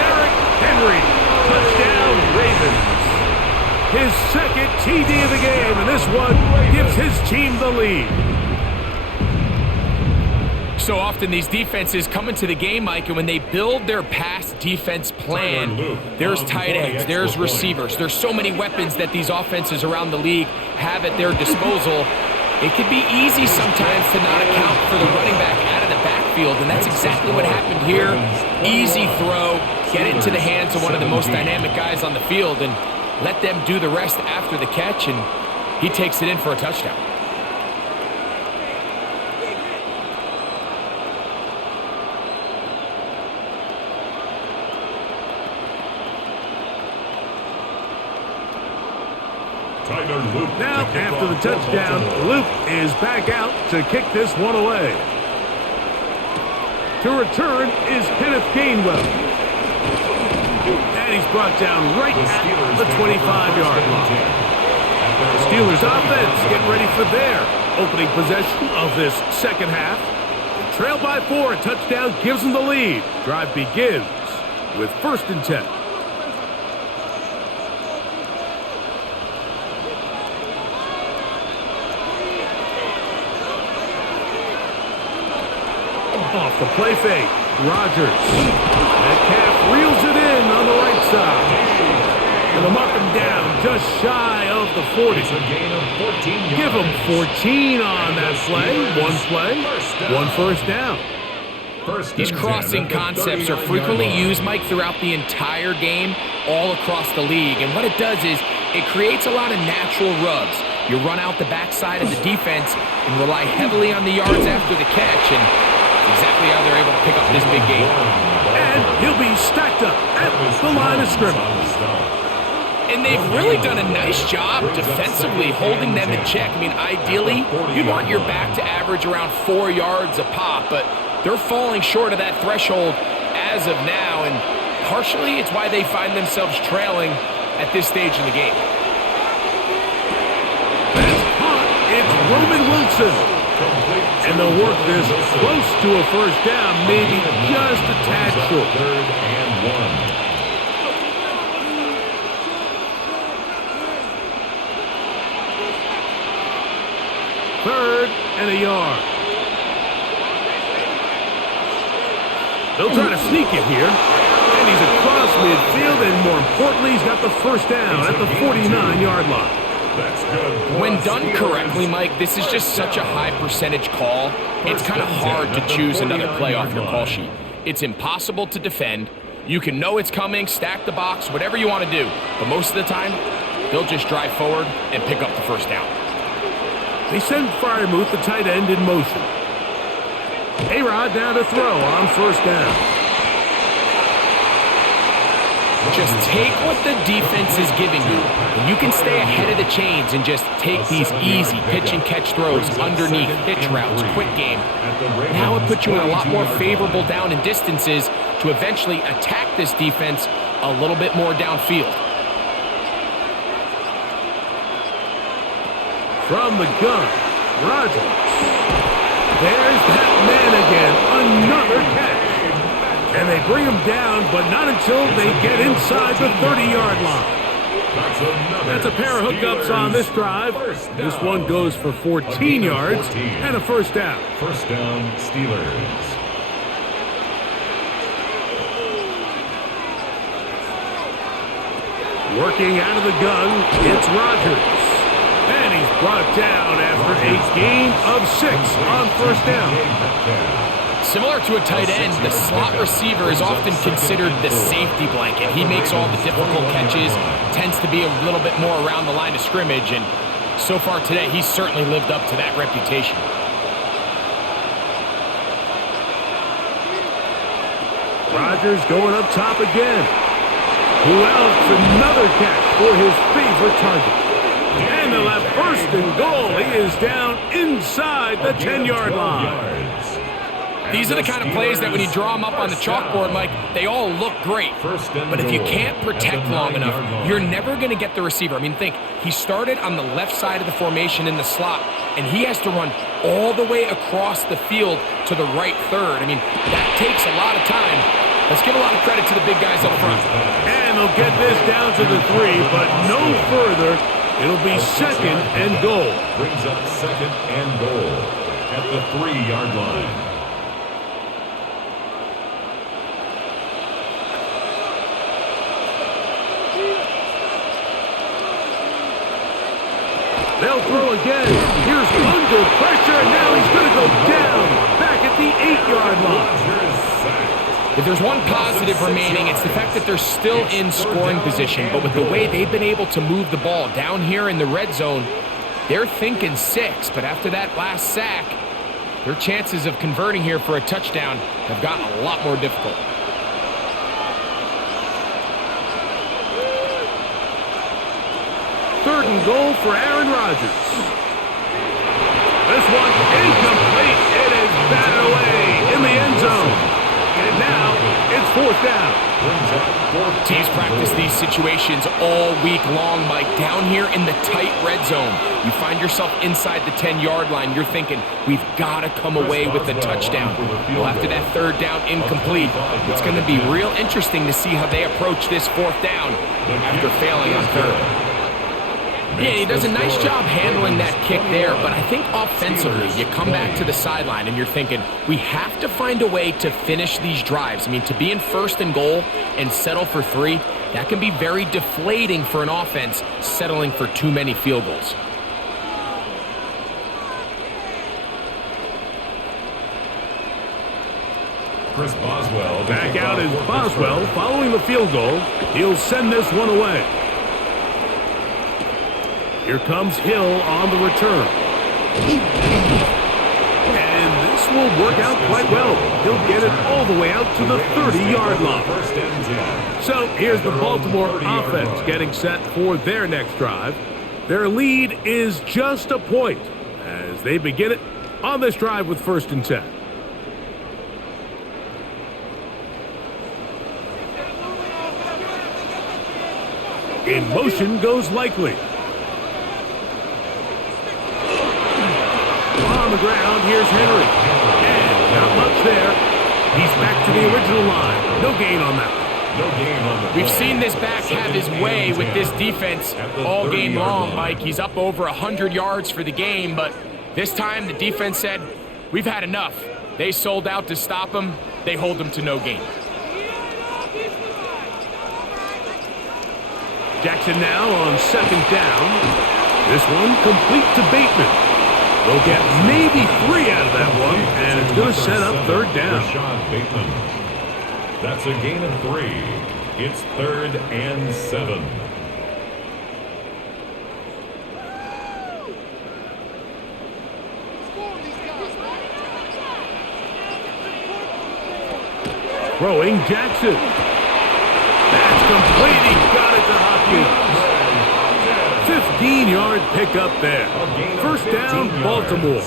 Derrick Henry, touchdown Ravens. His 2nd TD of the game, and this one gives his team the lead. So often these defenses come into the game, Mike, and when they build their pass defense plan, there's tight ends, there's receivers, there's so many weapons that these offenses around the league have at their disposal. It can be easy sometimes to not account for the running back out of the backfield, and that's exactly what happened here. Easy throw, get it into the hands of one of the most dynamic guys on the field, and let them do the rest after the catch, and he takes it in for a touchdown. Tyler Luke Now, after the touchdown, Luke is back out to kick this one away. To return is Kenneth Gainwell. And he's brought down right at the 25-yard line. The Steelers offense getting ready for their opening possession of this second half. They trail by 4, a touchdown gives them the lead. Drive begins with 1st and 10. Off the play fake, Rodgers. Metcalf reels it in on the right side. And they'll mark him down just shy of the 40. It's a gain of 14 yards. Give him 14 on that play. One first down. These crossing concepts are frequently used, Mike, throughout the entire game, all across the league. And what it does is it creates a lot of natural rubs. You run out the backside of the defense and rely heavily on the yards after the catch. And exactly how they're able to pick up this big game. And he'll be stacked up at the line of scrimmage. And they've really done a nice job defensively holding them in check. I mean, ideally, you'd want your back to average around 4 yards a pop, but they're falling short of that threshold as of now, and partially it's why they find themselves trailing at this stage in the game. That's caught. It's Roman Wilson. And they'll work this close to a first down, maybe just a tad short. 3rd and 1. 3rd and a yard. They'll try to sneak it here. And he's across midfield, and more importantly, he's got the first down at the 49-yard line. That's good. When done correctly, Mike, this is just such a high percentage call. It's kind of hard to choose another play off your call sheet. It's impossible to defend. You can know it's coming, stack the box, whatever you want to do. But most of the time, they'll just drive forward and pick up the first down. They send Freiermuth, the tight end, in motion. A-Rod now to throw on first down. Just take what the defense is giving you, and you can stay ahead of the chains and just take these easy pitch-and-catch throws underneath, hitch routes, quick game. Now it puts you in a lot more favorable down and distances to eventually attack this defense a little bit more downfield. From the gun, Rodgers. There's that man again, another catch. And they bring him down, but not until they get inside the 30-yard line. That's a pair of hookups on this drive. This one goes for 14 yards and a first down. First down, Steelers. Working out of the gun, it's Rodgers. And he's brought down after a gain of 6 on first down. Similar to a tight end, the slot receiver is often considered the safety blanket. He makes all the difficult catches, tends to be a little bit more around the line of scrimmage, and so far today, he's certainly lived up to that reputation. Rodgers going up top again. Who else? Another catch for his favorite target. And they'll have 1st and goal. He is down inside the 10-yard line. These are the kind of plays that when you draw them up on the chalkboard, Mike, they all look great. But if you can't protect long enough, you're never going to get the receiver. I mean, think, he started on the left side of the formation in the slot, and he has to run all the way across the field to the right third. I mean, that takes a lot of time. Let's give a lot of credit to the big guys up front. And they'll get this down to the 3, but no further. It'll be 2nd and goal. Brings up 2nd and goal at the 3-yard line. They'll throw again. Here's under pressure, and now he's going to go down back at the 8-yard line. If there's one positive remaining, it's the fact that they're still in scoring position. But with the way they've been able to move the ball down here in the red zone, they're thinking 6. But after that last sack, their chances of converting here for a touchdown have gotten a lot more difficult. Third and goal for Aaron Rodgers. This one incomplete. It is batted away in the end zone. And now it's fourth down. Teams practice these situations all week long, Mike. Down here in the tight red zone, you find yourself inside the 10-yard line. You're thinking, we've got to come away with a touchdown. Well, after that third down incomplete, it's going to be real interesting to see how they approach this fourth down after failing on third. Yeah, he does a nice job handling that kick there, but I think offensively, you come back to the sideline and you're thinking, we have to find a way to finish these drives. I mean, to be in first and goal and settle for 3, that can be very deflating for an offense settling for too many field goals. Chris Boswell. Back out is Boswell following the field goal. He'll send this one away. Here comes Hill on the return. And this will work out quite well. He'll get it all the way out to the 30-yard line. So here's the Baltimore offense getting set for their next drive. Their lead is just a point as they begin it on this drive with 1st and 10. In motion goes Likely. On the ground, here's Henry. And not much there. He's back to the original line. No gain on that. We've seen this back have his way with this defense all game long, Mike. He's up over 100 yards for the game, but this time the defense said, we've had enough. They sold out to stop him. They hold him to no gain. Jackson now on 2nd down. This one complete to Bateman. They'll get maybe 3 out of that one, and it's going to set up 3rd down. Bateman. That's a gain of 3. It's 3rd and 7. Throwing Jackson. That's complete. He got it to Hopkins. 15-yard pickup there. 1st down, Baltimore.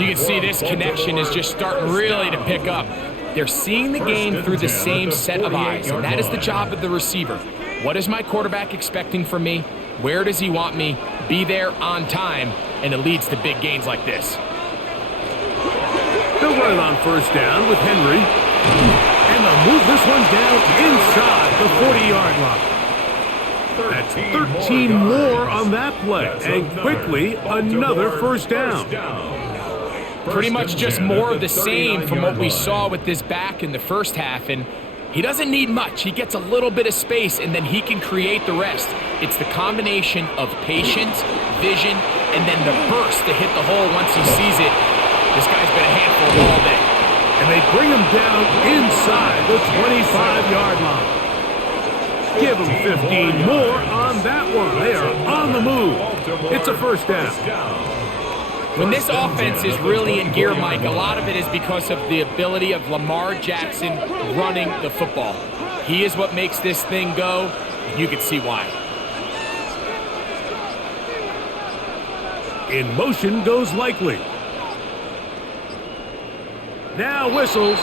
You can see this connection is just starting really to pick up. They're seeing the game through the same set of eyes, and that is the job of the receiver. What is my quarterback expecting from me? Where does he want me? Be there on time, and it leads to big gains like this. They'll run it on 1st down with Henry. And they'll move this one down inside the 40-yard line. That's 13 more on that play, and quickly another 1st down. Pretty much just more of the same from what we saw with this back in the first half, and he doesn't need much. He gets a little bit of space, and then he can create the rest. It's the combination of patience, vision, and then the burst to hit the hole once he sees it. This guy's been a handful all day. And they bring him down inside the 25-yard line. Give them 15 more on that one. They are on the move. It's a 1st down. When this offense is really in gear, Mike, a lot of it is because of the ability of Lamar Jackson running the football. He is what makes this thing go, and you can see why. In motion goes Likely. Now whistles.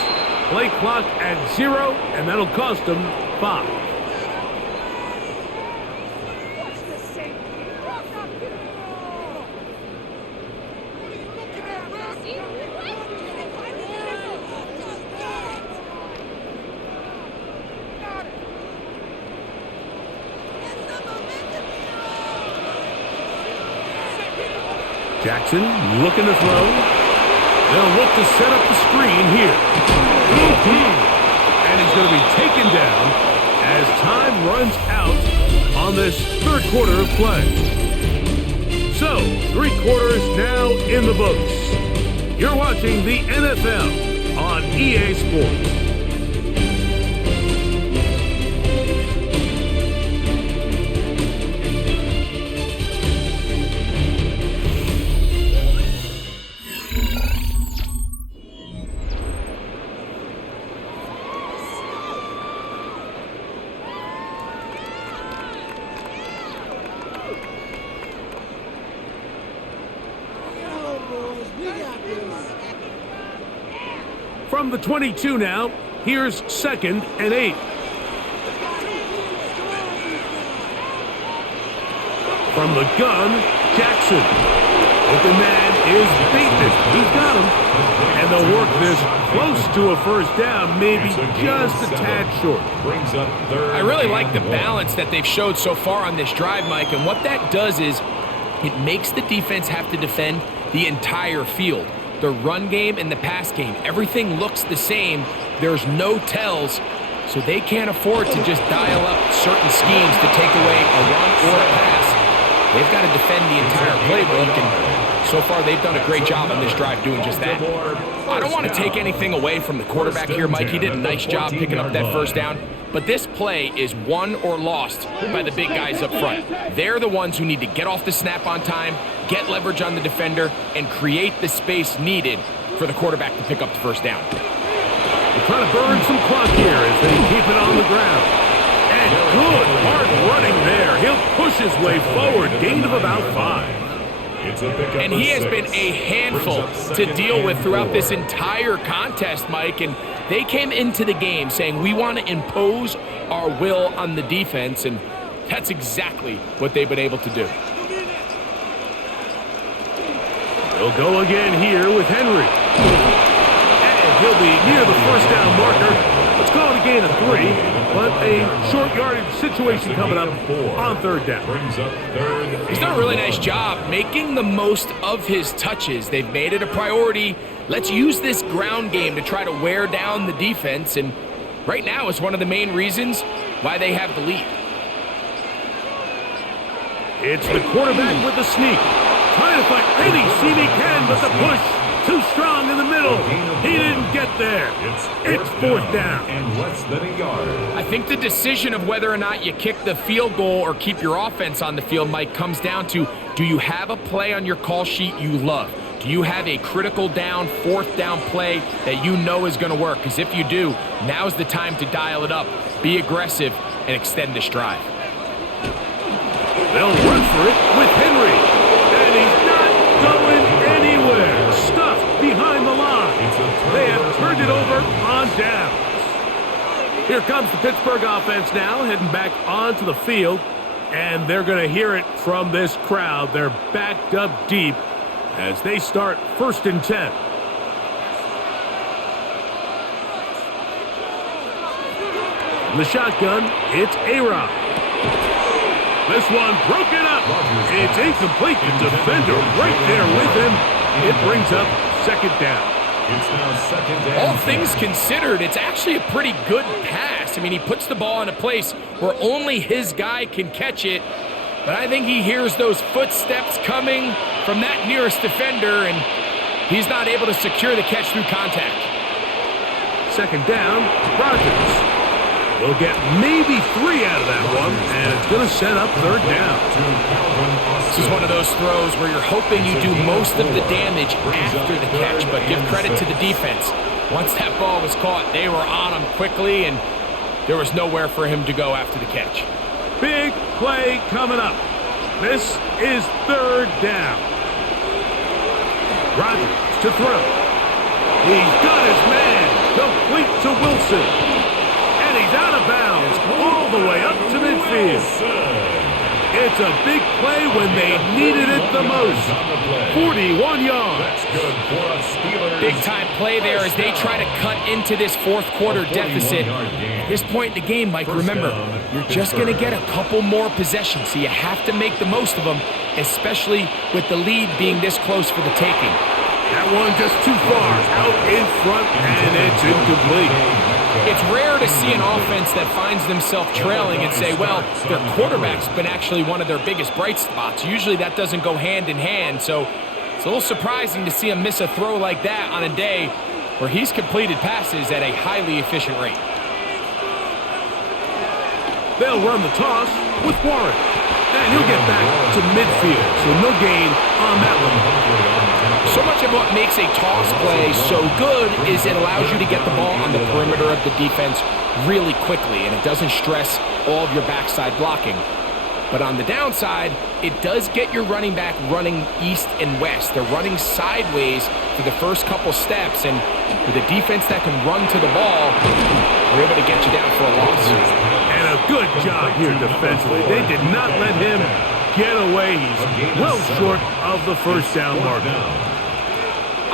Play clock at 0, and that'll cost them 5. Jackson looking to throw. They'll look to set up the screen here. And he's going to be taken down as time runs out on this 3rd quarter of play. So, 3 quarters now in the books. You're watching the NFL on EA Sports. From the 22 now, here's 2nd and 8. From the gun, Jackson. Open man is beaten. He's got him. And they'll work this close to a first down, maybe just a tad short. I really like the balance that they've showed so far on this drive, Mike, and what that does is it makes the defense have to defend the entire field. The run game and the pass game, everything looks the same. There's no tells, so they can't afford to just dial up certain schemes to take away a run or a pass. They've got to defend the entire playbook, and so far they've done a great job on this drive doing just that. I don't want to take anything away from the quarterback here, Mike. He did a nice job picking up that first down, but this play is won or lost by the big guys up front. They're the ones who need to get off the snap on time, get leverage on the defender, and create the space needed for the quarterback to pick up the first down. They're trying to burn some clock here as they keep it on the ground. And good hard running there. He'll push his way forward, gain of about 5. And he has been a handful to deal with throughout this entire contest, Mike. And they came into the game saying, we want to impose our will on the defense, and that's exactly what they've been able to do. They'll go again here with Henry. And he'll be near the first down marker. Let's call it a gain of 3. But a short yardage situation coming up on 3rd down. He's done a really nice job making the most of his touches. They've made it a priority. Let's use this ground game to try to wear down the defense. And right now it's one of the main reasons why they have the lead. It's the quarterback with the sneak. Trying to find any seam he can, but the push too strong in the middle. He didn't get there. It's 4th down. And less than a yard. I think the decision of whether or not you kick the field goal or keep your offense on the field, Mike, comes down to, do you have a play on your call sheet you love? Do you have a critical down, 4th down play that you know is going to work? Because if you do, now's the time to dial it up, be aggressive, and extend this drive. They'll run for it with Henry. And he's not going anywhere. Stuffed behind the line. They have turned it over on downs. Here comes the Pittsburgh offense now, heading back onto the field. And they're going to hear it from this crowd. They're backed up deep as they start 1st and 10. From the shotgun, it's A-Rod. This one broken up. It's incomplete. The defender right there with him. It brings up 2nd down. It's now 2nd down. All things considered, it's actually a pretty good pass. I mean, he puts the ball in a place where only his guy can catch it. But I think he hears those footsteps coming from that nearest defender, and he's not able to secure the catch through contact. 2nd down, Rodgers. They'll get maybe 3 out of that one, and it's going to set up 3rd down. This is one of those throws where you're hoping you do most of the damage after the catch, but give credit to the defense. Once that ball was caught, they were on him quickly, and there was nowhere for him to go after the catch. Big play coming up. This is 3rd down. Rodgers to throw. He's got his man. Complete to Wilson. He's out of bounds all the way up to midfield. It's a big play when they needed it the most. 41 yards. Big-time play there as they try to cut into this 4th quarter deficit. At this point in the game, Mike, remember, you're just going to get a couple more possessions, so you have to make the most of them, especially with the lead being this close for the taking. That one just too far out in front, and it's incomplete. It's rare to see an offense that finds themselves trailing and say, well, their quarterback's been actually one of their biggest bright spots. Usually that doesn't go hand in hand, so it's a little surprising to see him miss a throw like that on a day where he's completed passes at a highly efficient rate. They'll run the toss with Warren, and he'll get back to midfield, so no gain on that one. So much of what makes a toss play so good is it allows you to get the ball on the perimeter of the defense really quickly, and it doesn't stress all of your backside blocking. But on the downside, it does get your running back running east and west. They're running sideways for the first couple steps, and with a defense that can run to the ball, we're able to get you down for a loss. And a good job here defensively. They did not let him get away. He's well short of the first down marker.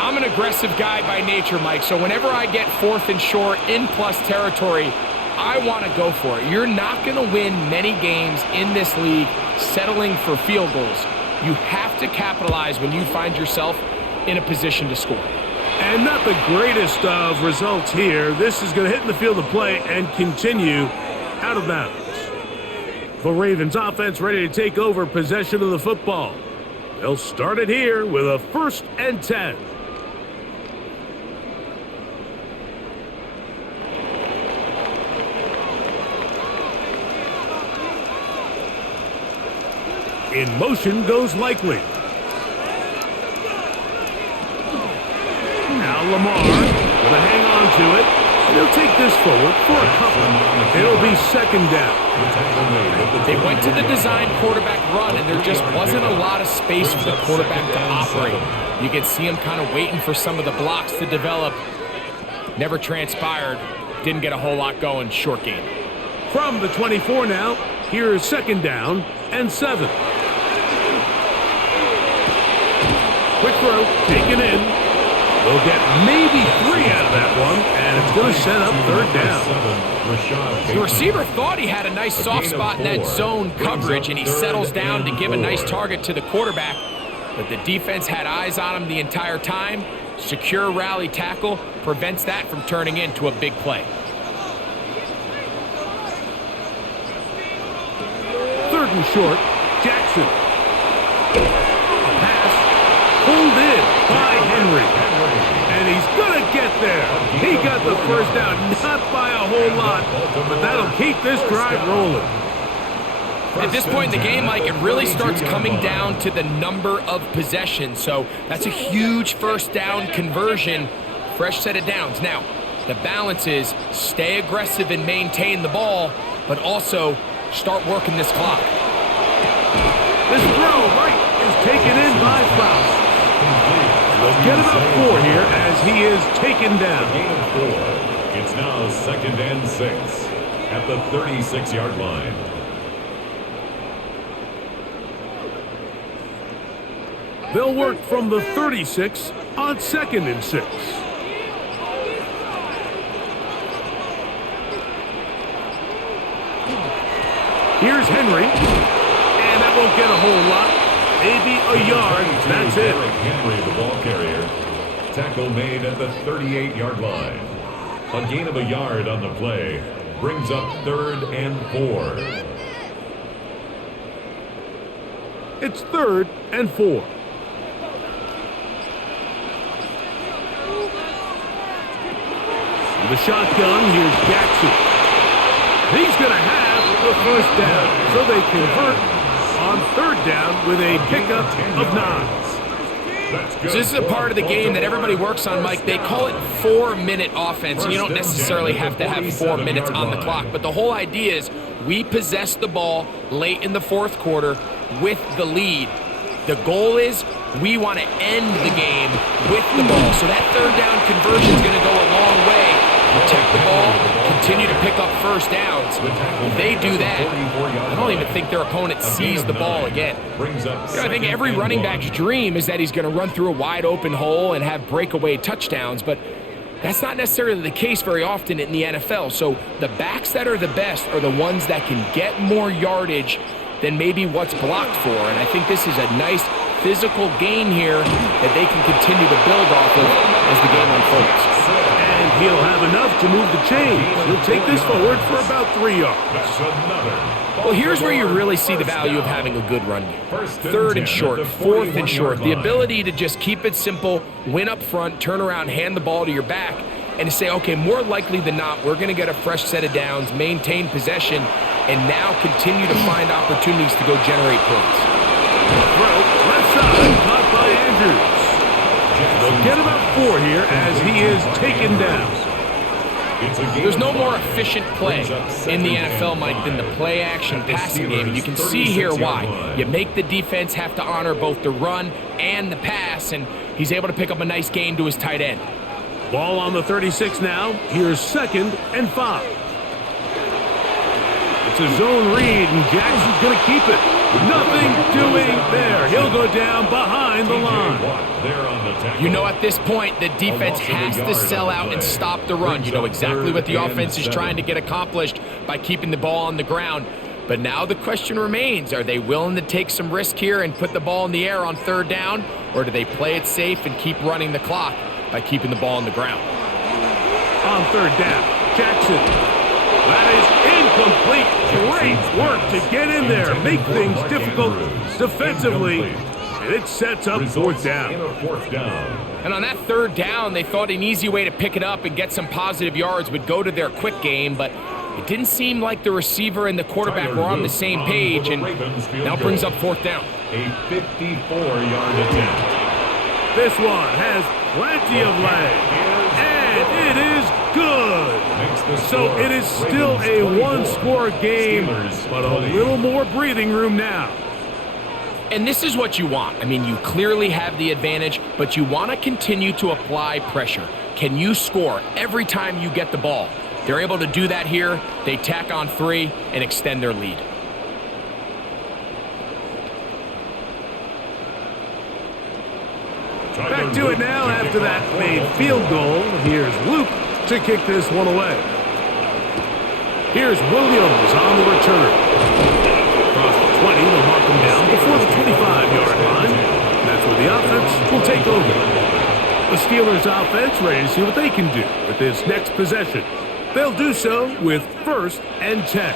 I'm an aggressive guy by nature, Mike, so whenever I get 4th and short in plus territory, I want to go for it. You're not going to win many games in this league settling for field goals. You have to capitalize when you find yourself in a position to score. And not the greatest of results here. This is going to hit in the field of play and continue out of bounds. The Ravens offense ready to take over possession of the football. They'll start it here with a 1st and 10. In motion goes Likely. Now Lamar will hang on to it. And he'll take this forward for a couple. It'll be 2nd down. They went to the design quarterback run, and there just wasn't a lot of space for the quarterback to operate. You can see him kind of waiting for some of the blocks to develop. Never transpired. Didn't get a whole lot going. Short game. From the 24 now, here's 2nd down and 7. Quick throw, taken in. They'll get maybe 3 out of that one, and it's going to set up 3rd down. The receiver thought he had a nice soft spot in that zone coverage, and he settles down to give a nice target to the quarterback. But the defense had eyes on him the entire time. Secure rally tackle prevents that from turning into a big play. 3rd and short, Jackson. A pass pulled in by Henry. And he's going to get there. He got the 1st down, not by a whole lot, but that'll keep this drive rolling. At this point in the game, Mike, it really starts coming down to the number of possessions. So that's a huge 1st down conversion, fresh set of downs. Now, the balance is stay aggressive and maintain the ball, but also start working this clock. This throw right is taken in by Faust. They'll get about 4 here as he is taken down. Gain of 4. It's now 2nd and 6 at the 36-yard line. They'll work from the 36 on 2nd and 6. Here's Henry, and that won't get a whole lot. Maybe a yard. That's it. Henry, the ball carrier. Tackle made at the 38-yard line. A gain of a yard on the play brings up 3rd and 4. It's 3rd and 4. The shotgun, here's Jackson. He's going to have the 1st down, so they convert on 3rd down with a pickup of 9. So this is a part of the game that everybody works on, Mike. They call it 4-minute offense, and you don't necessarily have to have 4 minutes on the clock. But the whole idea is we possess the ball late in the 4th quarter with the lead. The goal is we want to end the game with the ball. So that 3rd down conversion is going to go a long way. Protect the ball, continue to pick up 1st downs. If they do that, I don't even think their opponent sees the ball again. I think every running back's dream is that he's going to run through a wide open hole and have breakaway touchdowns, but that's not necessarily the case very often in the NFL. So the backs that are the best are the ones that can get more yardage than maybe what's blocked for. And I think this is a nice physical gain here that they can continue to build off of as the game unfolds. And he'll have enough to move the chains. He'll take this forward for about 3 yards. Well, here's where you really see the value of having a good run game. 3rd and short, 4th and short. The ability to just keep it simple, win up front, turn around, hand the ball to your back, and to say, okay, more likely than not, we're going to get a fresh set of downs, maintain possession, and now continue to find opportunities to go generate points. Throw, left side, caught by Andrews. They'll get about 4 here as he is taken down. There's no more efficient play in the NFL, Mike, than the play-action passing game, and you can see here why. You make the defense have to honor both the run and the pass, and he's able to pick up a nice gain to his tight end. Ball on the 36 now. Here's 2nd and 5. It's a zone read, and Jackson's going to keep it. Nothing doing there. He'll go down behind the line. You know, at this point, the defense has to sell out and stop the run. You know exactly what the offense is trying to get accomplished by keeping the ball on the ground. But now the question remains, are they willing to take some risk here and put the ball in the air on 3rd down, or do they play it safe and keep running the clock by keeping the ball on the ground? On 3rd down, Jackson. That is incomplete. Great work to get in there, make things difficult defensively, and it sets up 4th down. And on that 3rd down, they thought an easy way to pick it up and get some positive yards would go to their quick game, but it didn't seem like the receiver and the quarterback were on the same page, and now brings up 4th down. A 54-yard attempt. This one has plenty of leg, and it is good. So it is still a one-score game, but a little more breathing room now. And this is what you want. I mean, you clearly have the advantage, but you want to continue to apply pressure. Can you score every time you get the ball? They're able to do that here. They tack on 3 and extend their lead. Back to it now after that made field goal. Here's Luke to kick this one away. Here's Williams on the return. Across the 20, they'll mark him down before the 25-yard line. That's where the offense will take over. The Steelers' offense ready to see what they can do with this next possession. They'll do so with 1st and 10.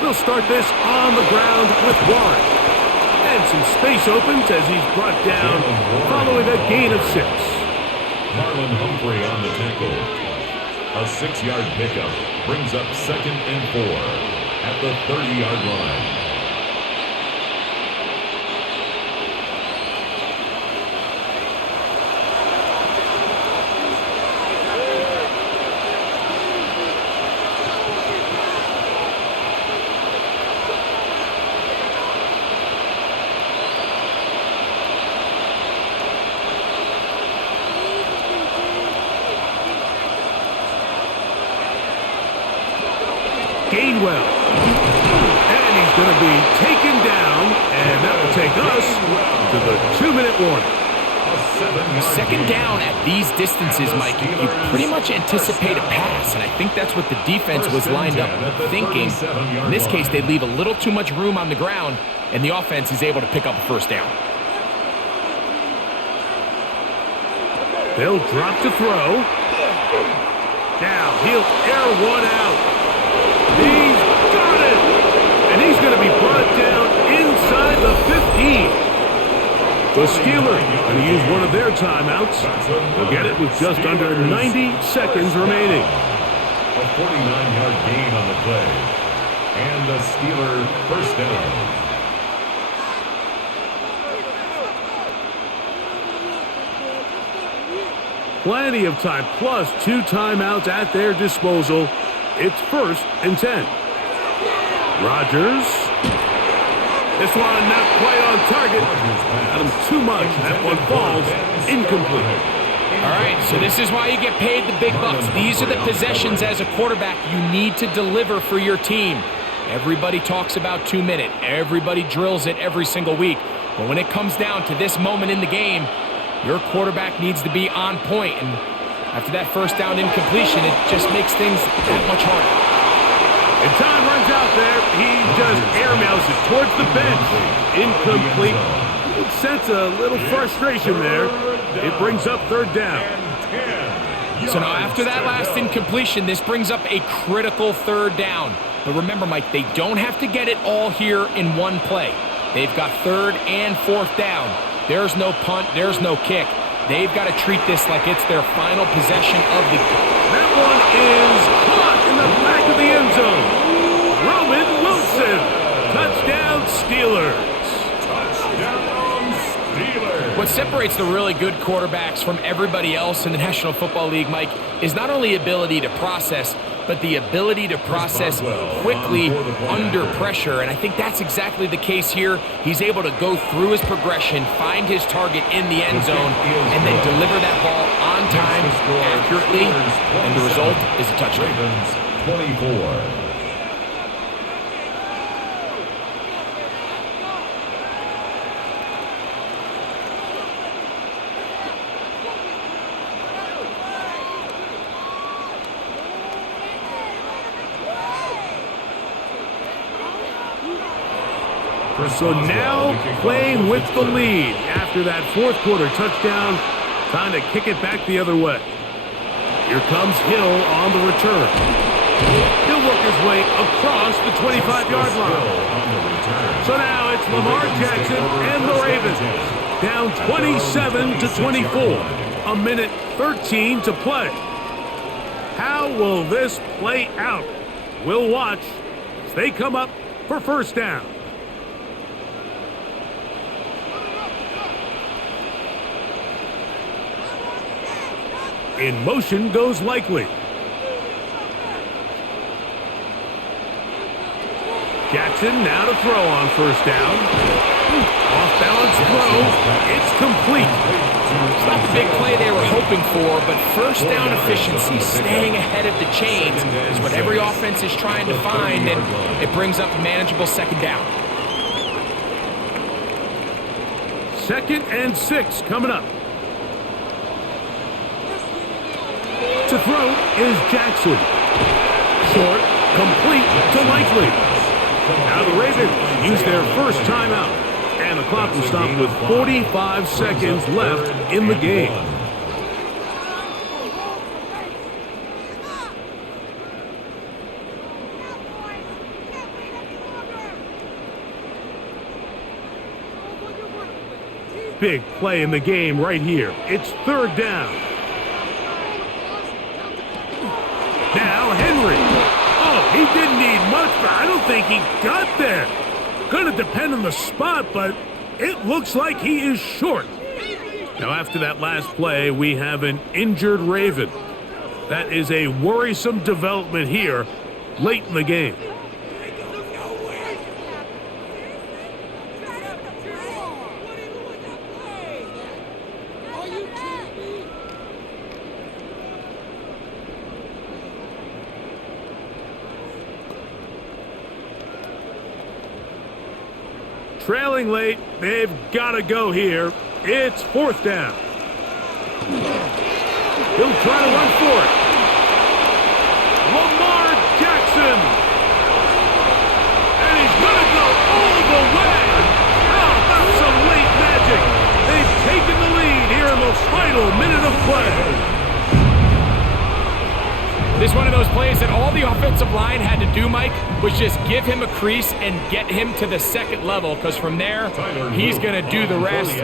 They'll start this on the ground with Warren. And some space opens as he's brought down following a gain of 6. Marlon Humphrey on the tackle. A 6-yard pickup brings up 2nd and 4 at the 30-yard line. Gainwell. And he's going to be taken down, and that will take us to the 2-minute warning. 2nd down at these distances, Mike, you pretty much anticipate a pass, and I think that's what the defense was lined up thinking. In this case, they leave a little too much room on the ground, and the offense is able to pick up a 1st down. They'll drop to throw. Now he'll air one out. He's got it! And he's going to be brought down inside the 15. The Steelers going to use one of their timeouts. They'll get it with just under 90 seconds remaining. A 49-yard gain on the play. And the Steelers 1st down. Plenty of time, plus 2 timeouts at their disposal. It's 1st and 10. Rodgers. This one not quite on target. Got him too much. That one falls incomplete. All right, so this is why you get paid the big bucks. These are the possessions as a quarterback you need to deliver for your team. Everybody talks about 2-minute. Everybody drills it every single week. But when it comes down to this moment in the game, your quarterback needs to be on point. And after that 1st down incompletion, it just makes things that much harder. And time runs out there. He just airmails it towards the bench. Incomplete. You can sense a little frustration there. It brings up 3rd down. So now after that last incompletion, this brings up a critical 3rd down. But remember, Mike, they don't have to get it all here in one play. They've got 3rd and 4th down. There's no punt. There's no kick. They've got to treat this like it's their final possession of the game. That one is caught in the back of the end zone. What separates the really good quarterbacks from everybody else in the National Football League, Mike, is not only ability to process, but the ability to process quickly under pressure. And I think that's exactly the case here. He's able to go through his progression, find his target in the end zone, and then deliver that ball on time, accurately, and the result is a touchdown. 24. So now playing with the lead after that fourth quarter touchdown, trying to kick it back the other way. Here comes Hill on the return. He'll work his way across the 25-yard line. So now it's Lamar Jackson and the Ravens down 27-24. A minute 13 to play. How will this play out? We'll watch as they come up for first down. In motion goes Likely. Jackson now to throw on first down. Off-balance throw. It's complete. It's not the big play they were hoping for, but first down efficiency, staying ahead of the chains, is what every offense is trying to find, and it brings up a manageable second down. 2nd and 6 coming up. To throw is Jackson. Short, complete to Likely. Now the Ravens use their first timeout. And the clock will stop with 45 seconds left in the game. Big play in the game right here. It's third down. Now Henry. Oh, he didn't need much, but I don't think he got there. Gonna depend on the spot, but it looks like he is short. Now after that last play, we have an injured Raven. That is a worrisome development here late in the game. Trailing late, they've got to go here. It's fourth down. He'll try to run for it. Lamar Jackson. And he's going to go all the way. Oh, that's some late magic. They've taken the lead here in the final minute of play. This is one of those plays that all the offensive line had to do, Mike, was just give him a crease and get him to the second level, because from there, he's going to do the rest.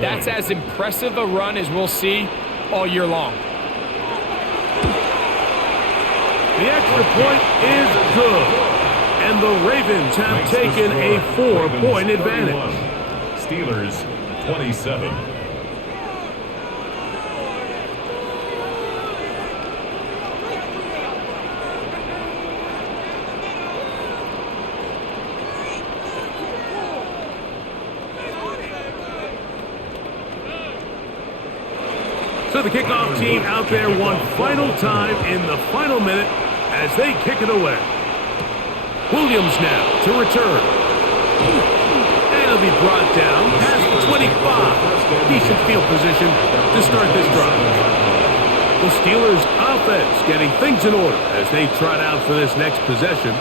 That's as impressive a run as we'll see all year long. The extra point is good, and the Ravens have taken a 4-point advantage. Steelers 27. So the kickoff team out there one final time in the final minute as they kick it away. Williams now to return. And it'll be brought down past the 25. Decent field position to start this drive. The Steelers offense getting things in order as they trot out for this next possession.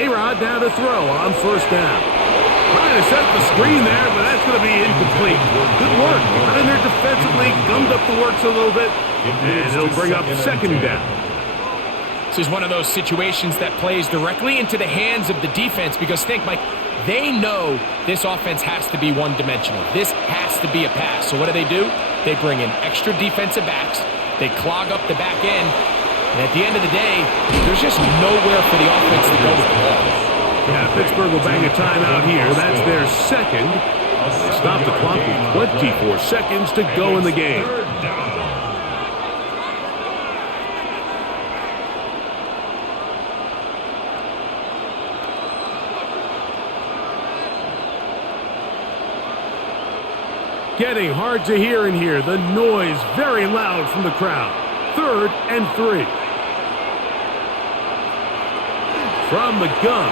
A-Rod down to throw on first down. Trying to set the screen there, but that's going to be incomplete. Good work. Got in there defensively, gummed up the works a little bit, and it'll bring up second down. This is one of those situations that plays directly into the hands of the defense, because think, Mike, they know this offense has to be one-dimensional. This has to be a pass. So what do? They bring in extra defensive backs. They clog up the back end. And at the end of the day, there's just nowhere for the offense to go with the ball. Yeah, Pittsburgh will bang a timeout here. That's their second. They stop the clock with 24 seconds to go in the game. Getting hard to hear in here. The noise very loud from the crowd. 3rd and 3. From the gun,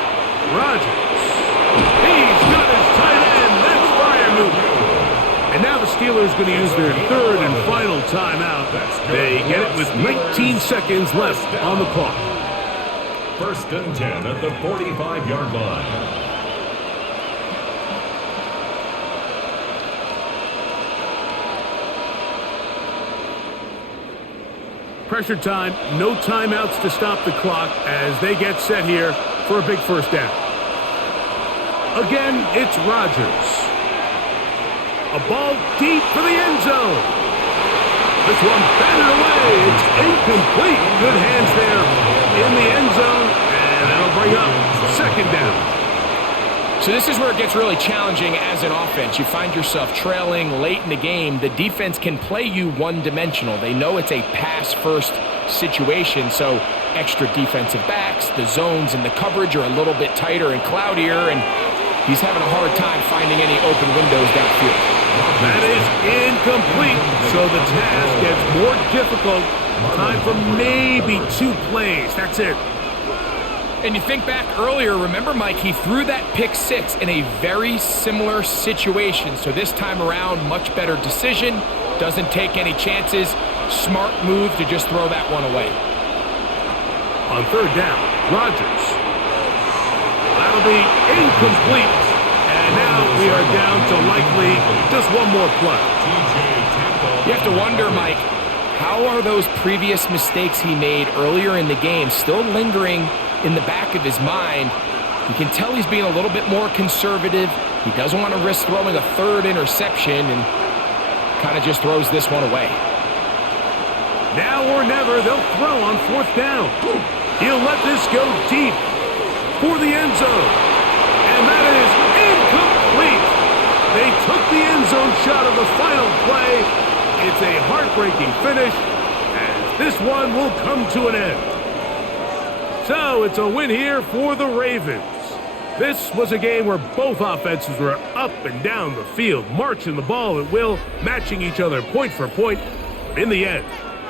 Rodgers. He's got his tight end. That's fire movement. And now the Steelers going to use their 3rd and final timeout. They get it with 19 seconds left on the clock. 1st and 10 at the 45-yard line. Pressure time, no timeouts to stop the clock as they get set here for a big first down. Again, it's Rodgers. A ball deep for the end zone. This one batted away. It's incomplete. Good hands there in the end zone, and that'll bring up 2nd down. So this is where it gets really challenging as an offense. You find yourself trailing late in the game. The defense can play you one-dimensional. They know it's a pass-first situation, so extra defensive backs, the zones and the coverage are a little bit tighter and cloudier, and he's having a hard time finding any open windows downfield. That is incomplete, so the task gets more difficult. Time for maybe 2 plays. That's it. And you think back earlier, remember, Mike, he threw that pick 6 in a very similar situation. So this time around, much better decision, doesn't take any chances. Smart move to just throw that one away. On 3rd down, Rodgers. That'll be incomplete. And now we are down to likely just one more play. You have to wonder, Mike, how are those previous mistakes he made earlier in the game still lingering in the back of his mind? You can tell he's being a little bit more conservative. He doesn't want to risk throwing a 3rd interception and kind of just throws this one away. Now or never, they'll throw on 4th down. He'll let this go deep for the end zone. And that is incomplete. They took the end zone shot of the final play. It's a heartbreaking finish, and this one will come to an end. So it's a win here for the Ravens. This was a game where both offenses were up and down the field, marching the ball at will, matching each other point for point. But in the end,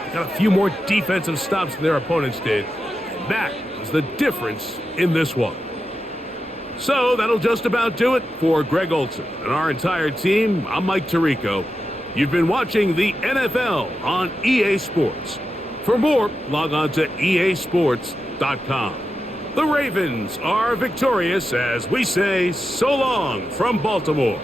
they got a few more defensive stops than their opponents did. And that was the difference in this one. So that'll just about do it for Greg Olson and our entire team. I'm Mike Tirico. You've been watching the NFL on EA Sports. For more, log on to easports.com. The Ravens are victorious as we say so long from Baltimore.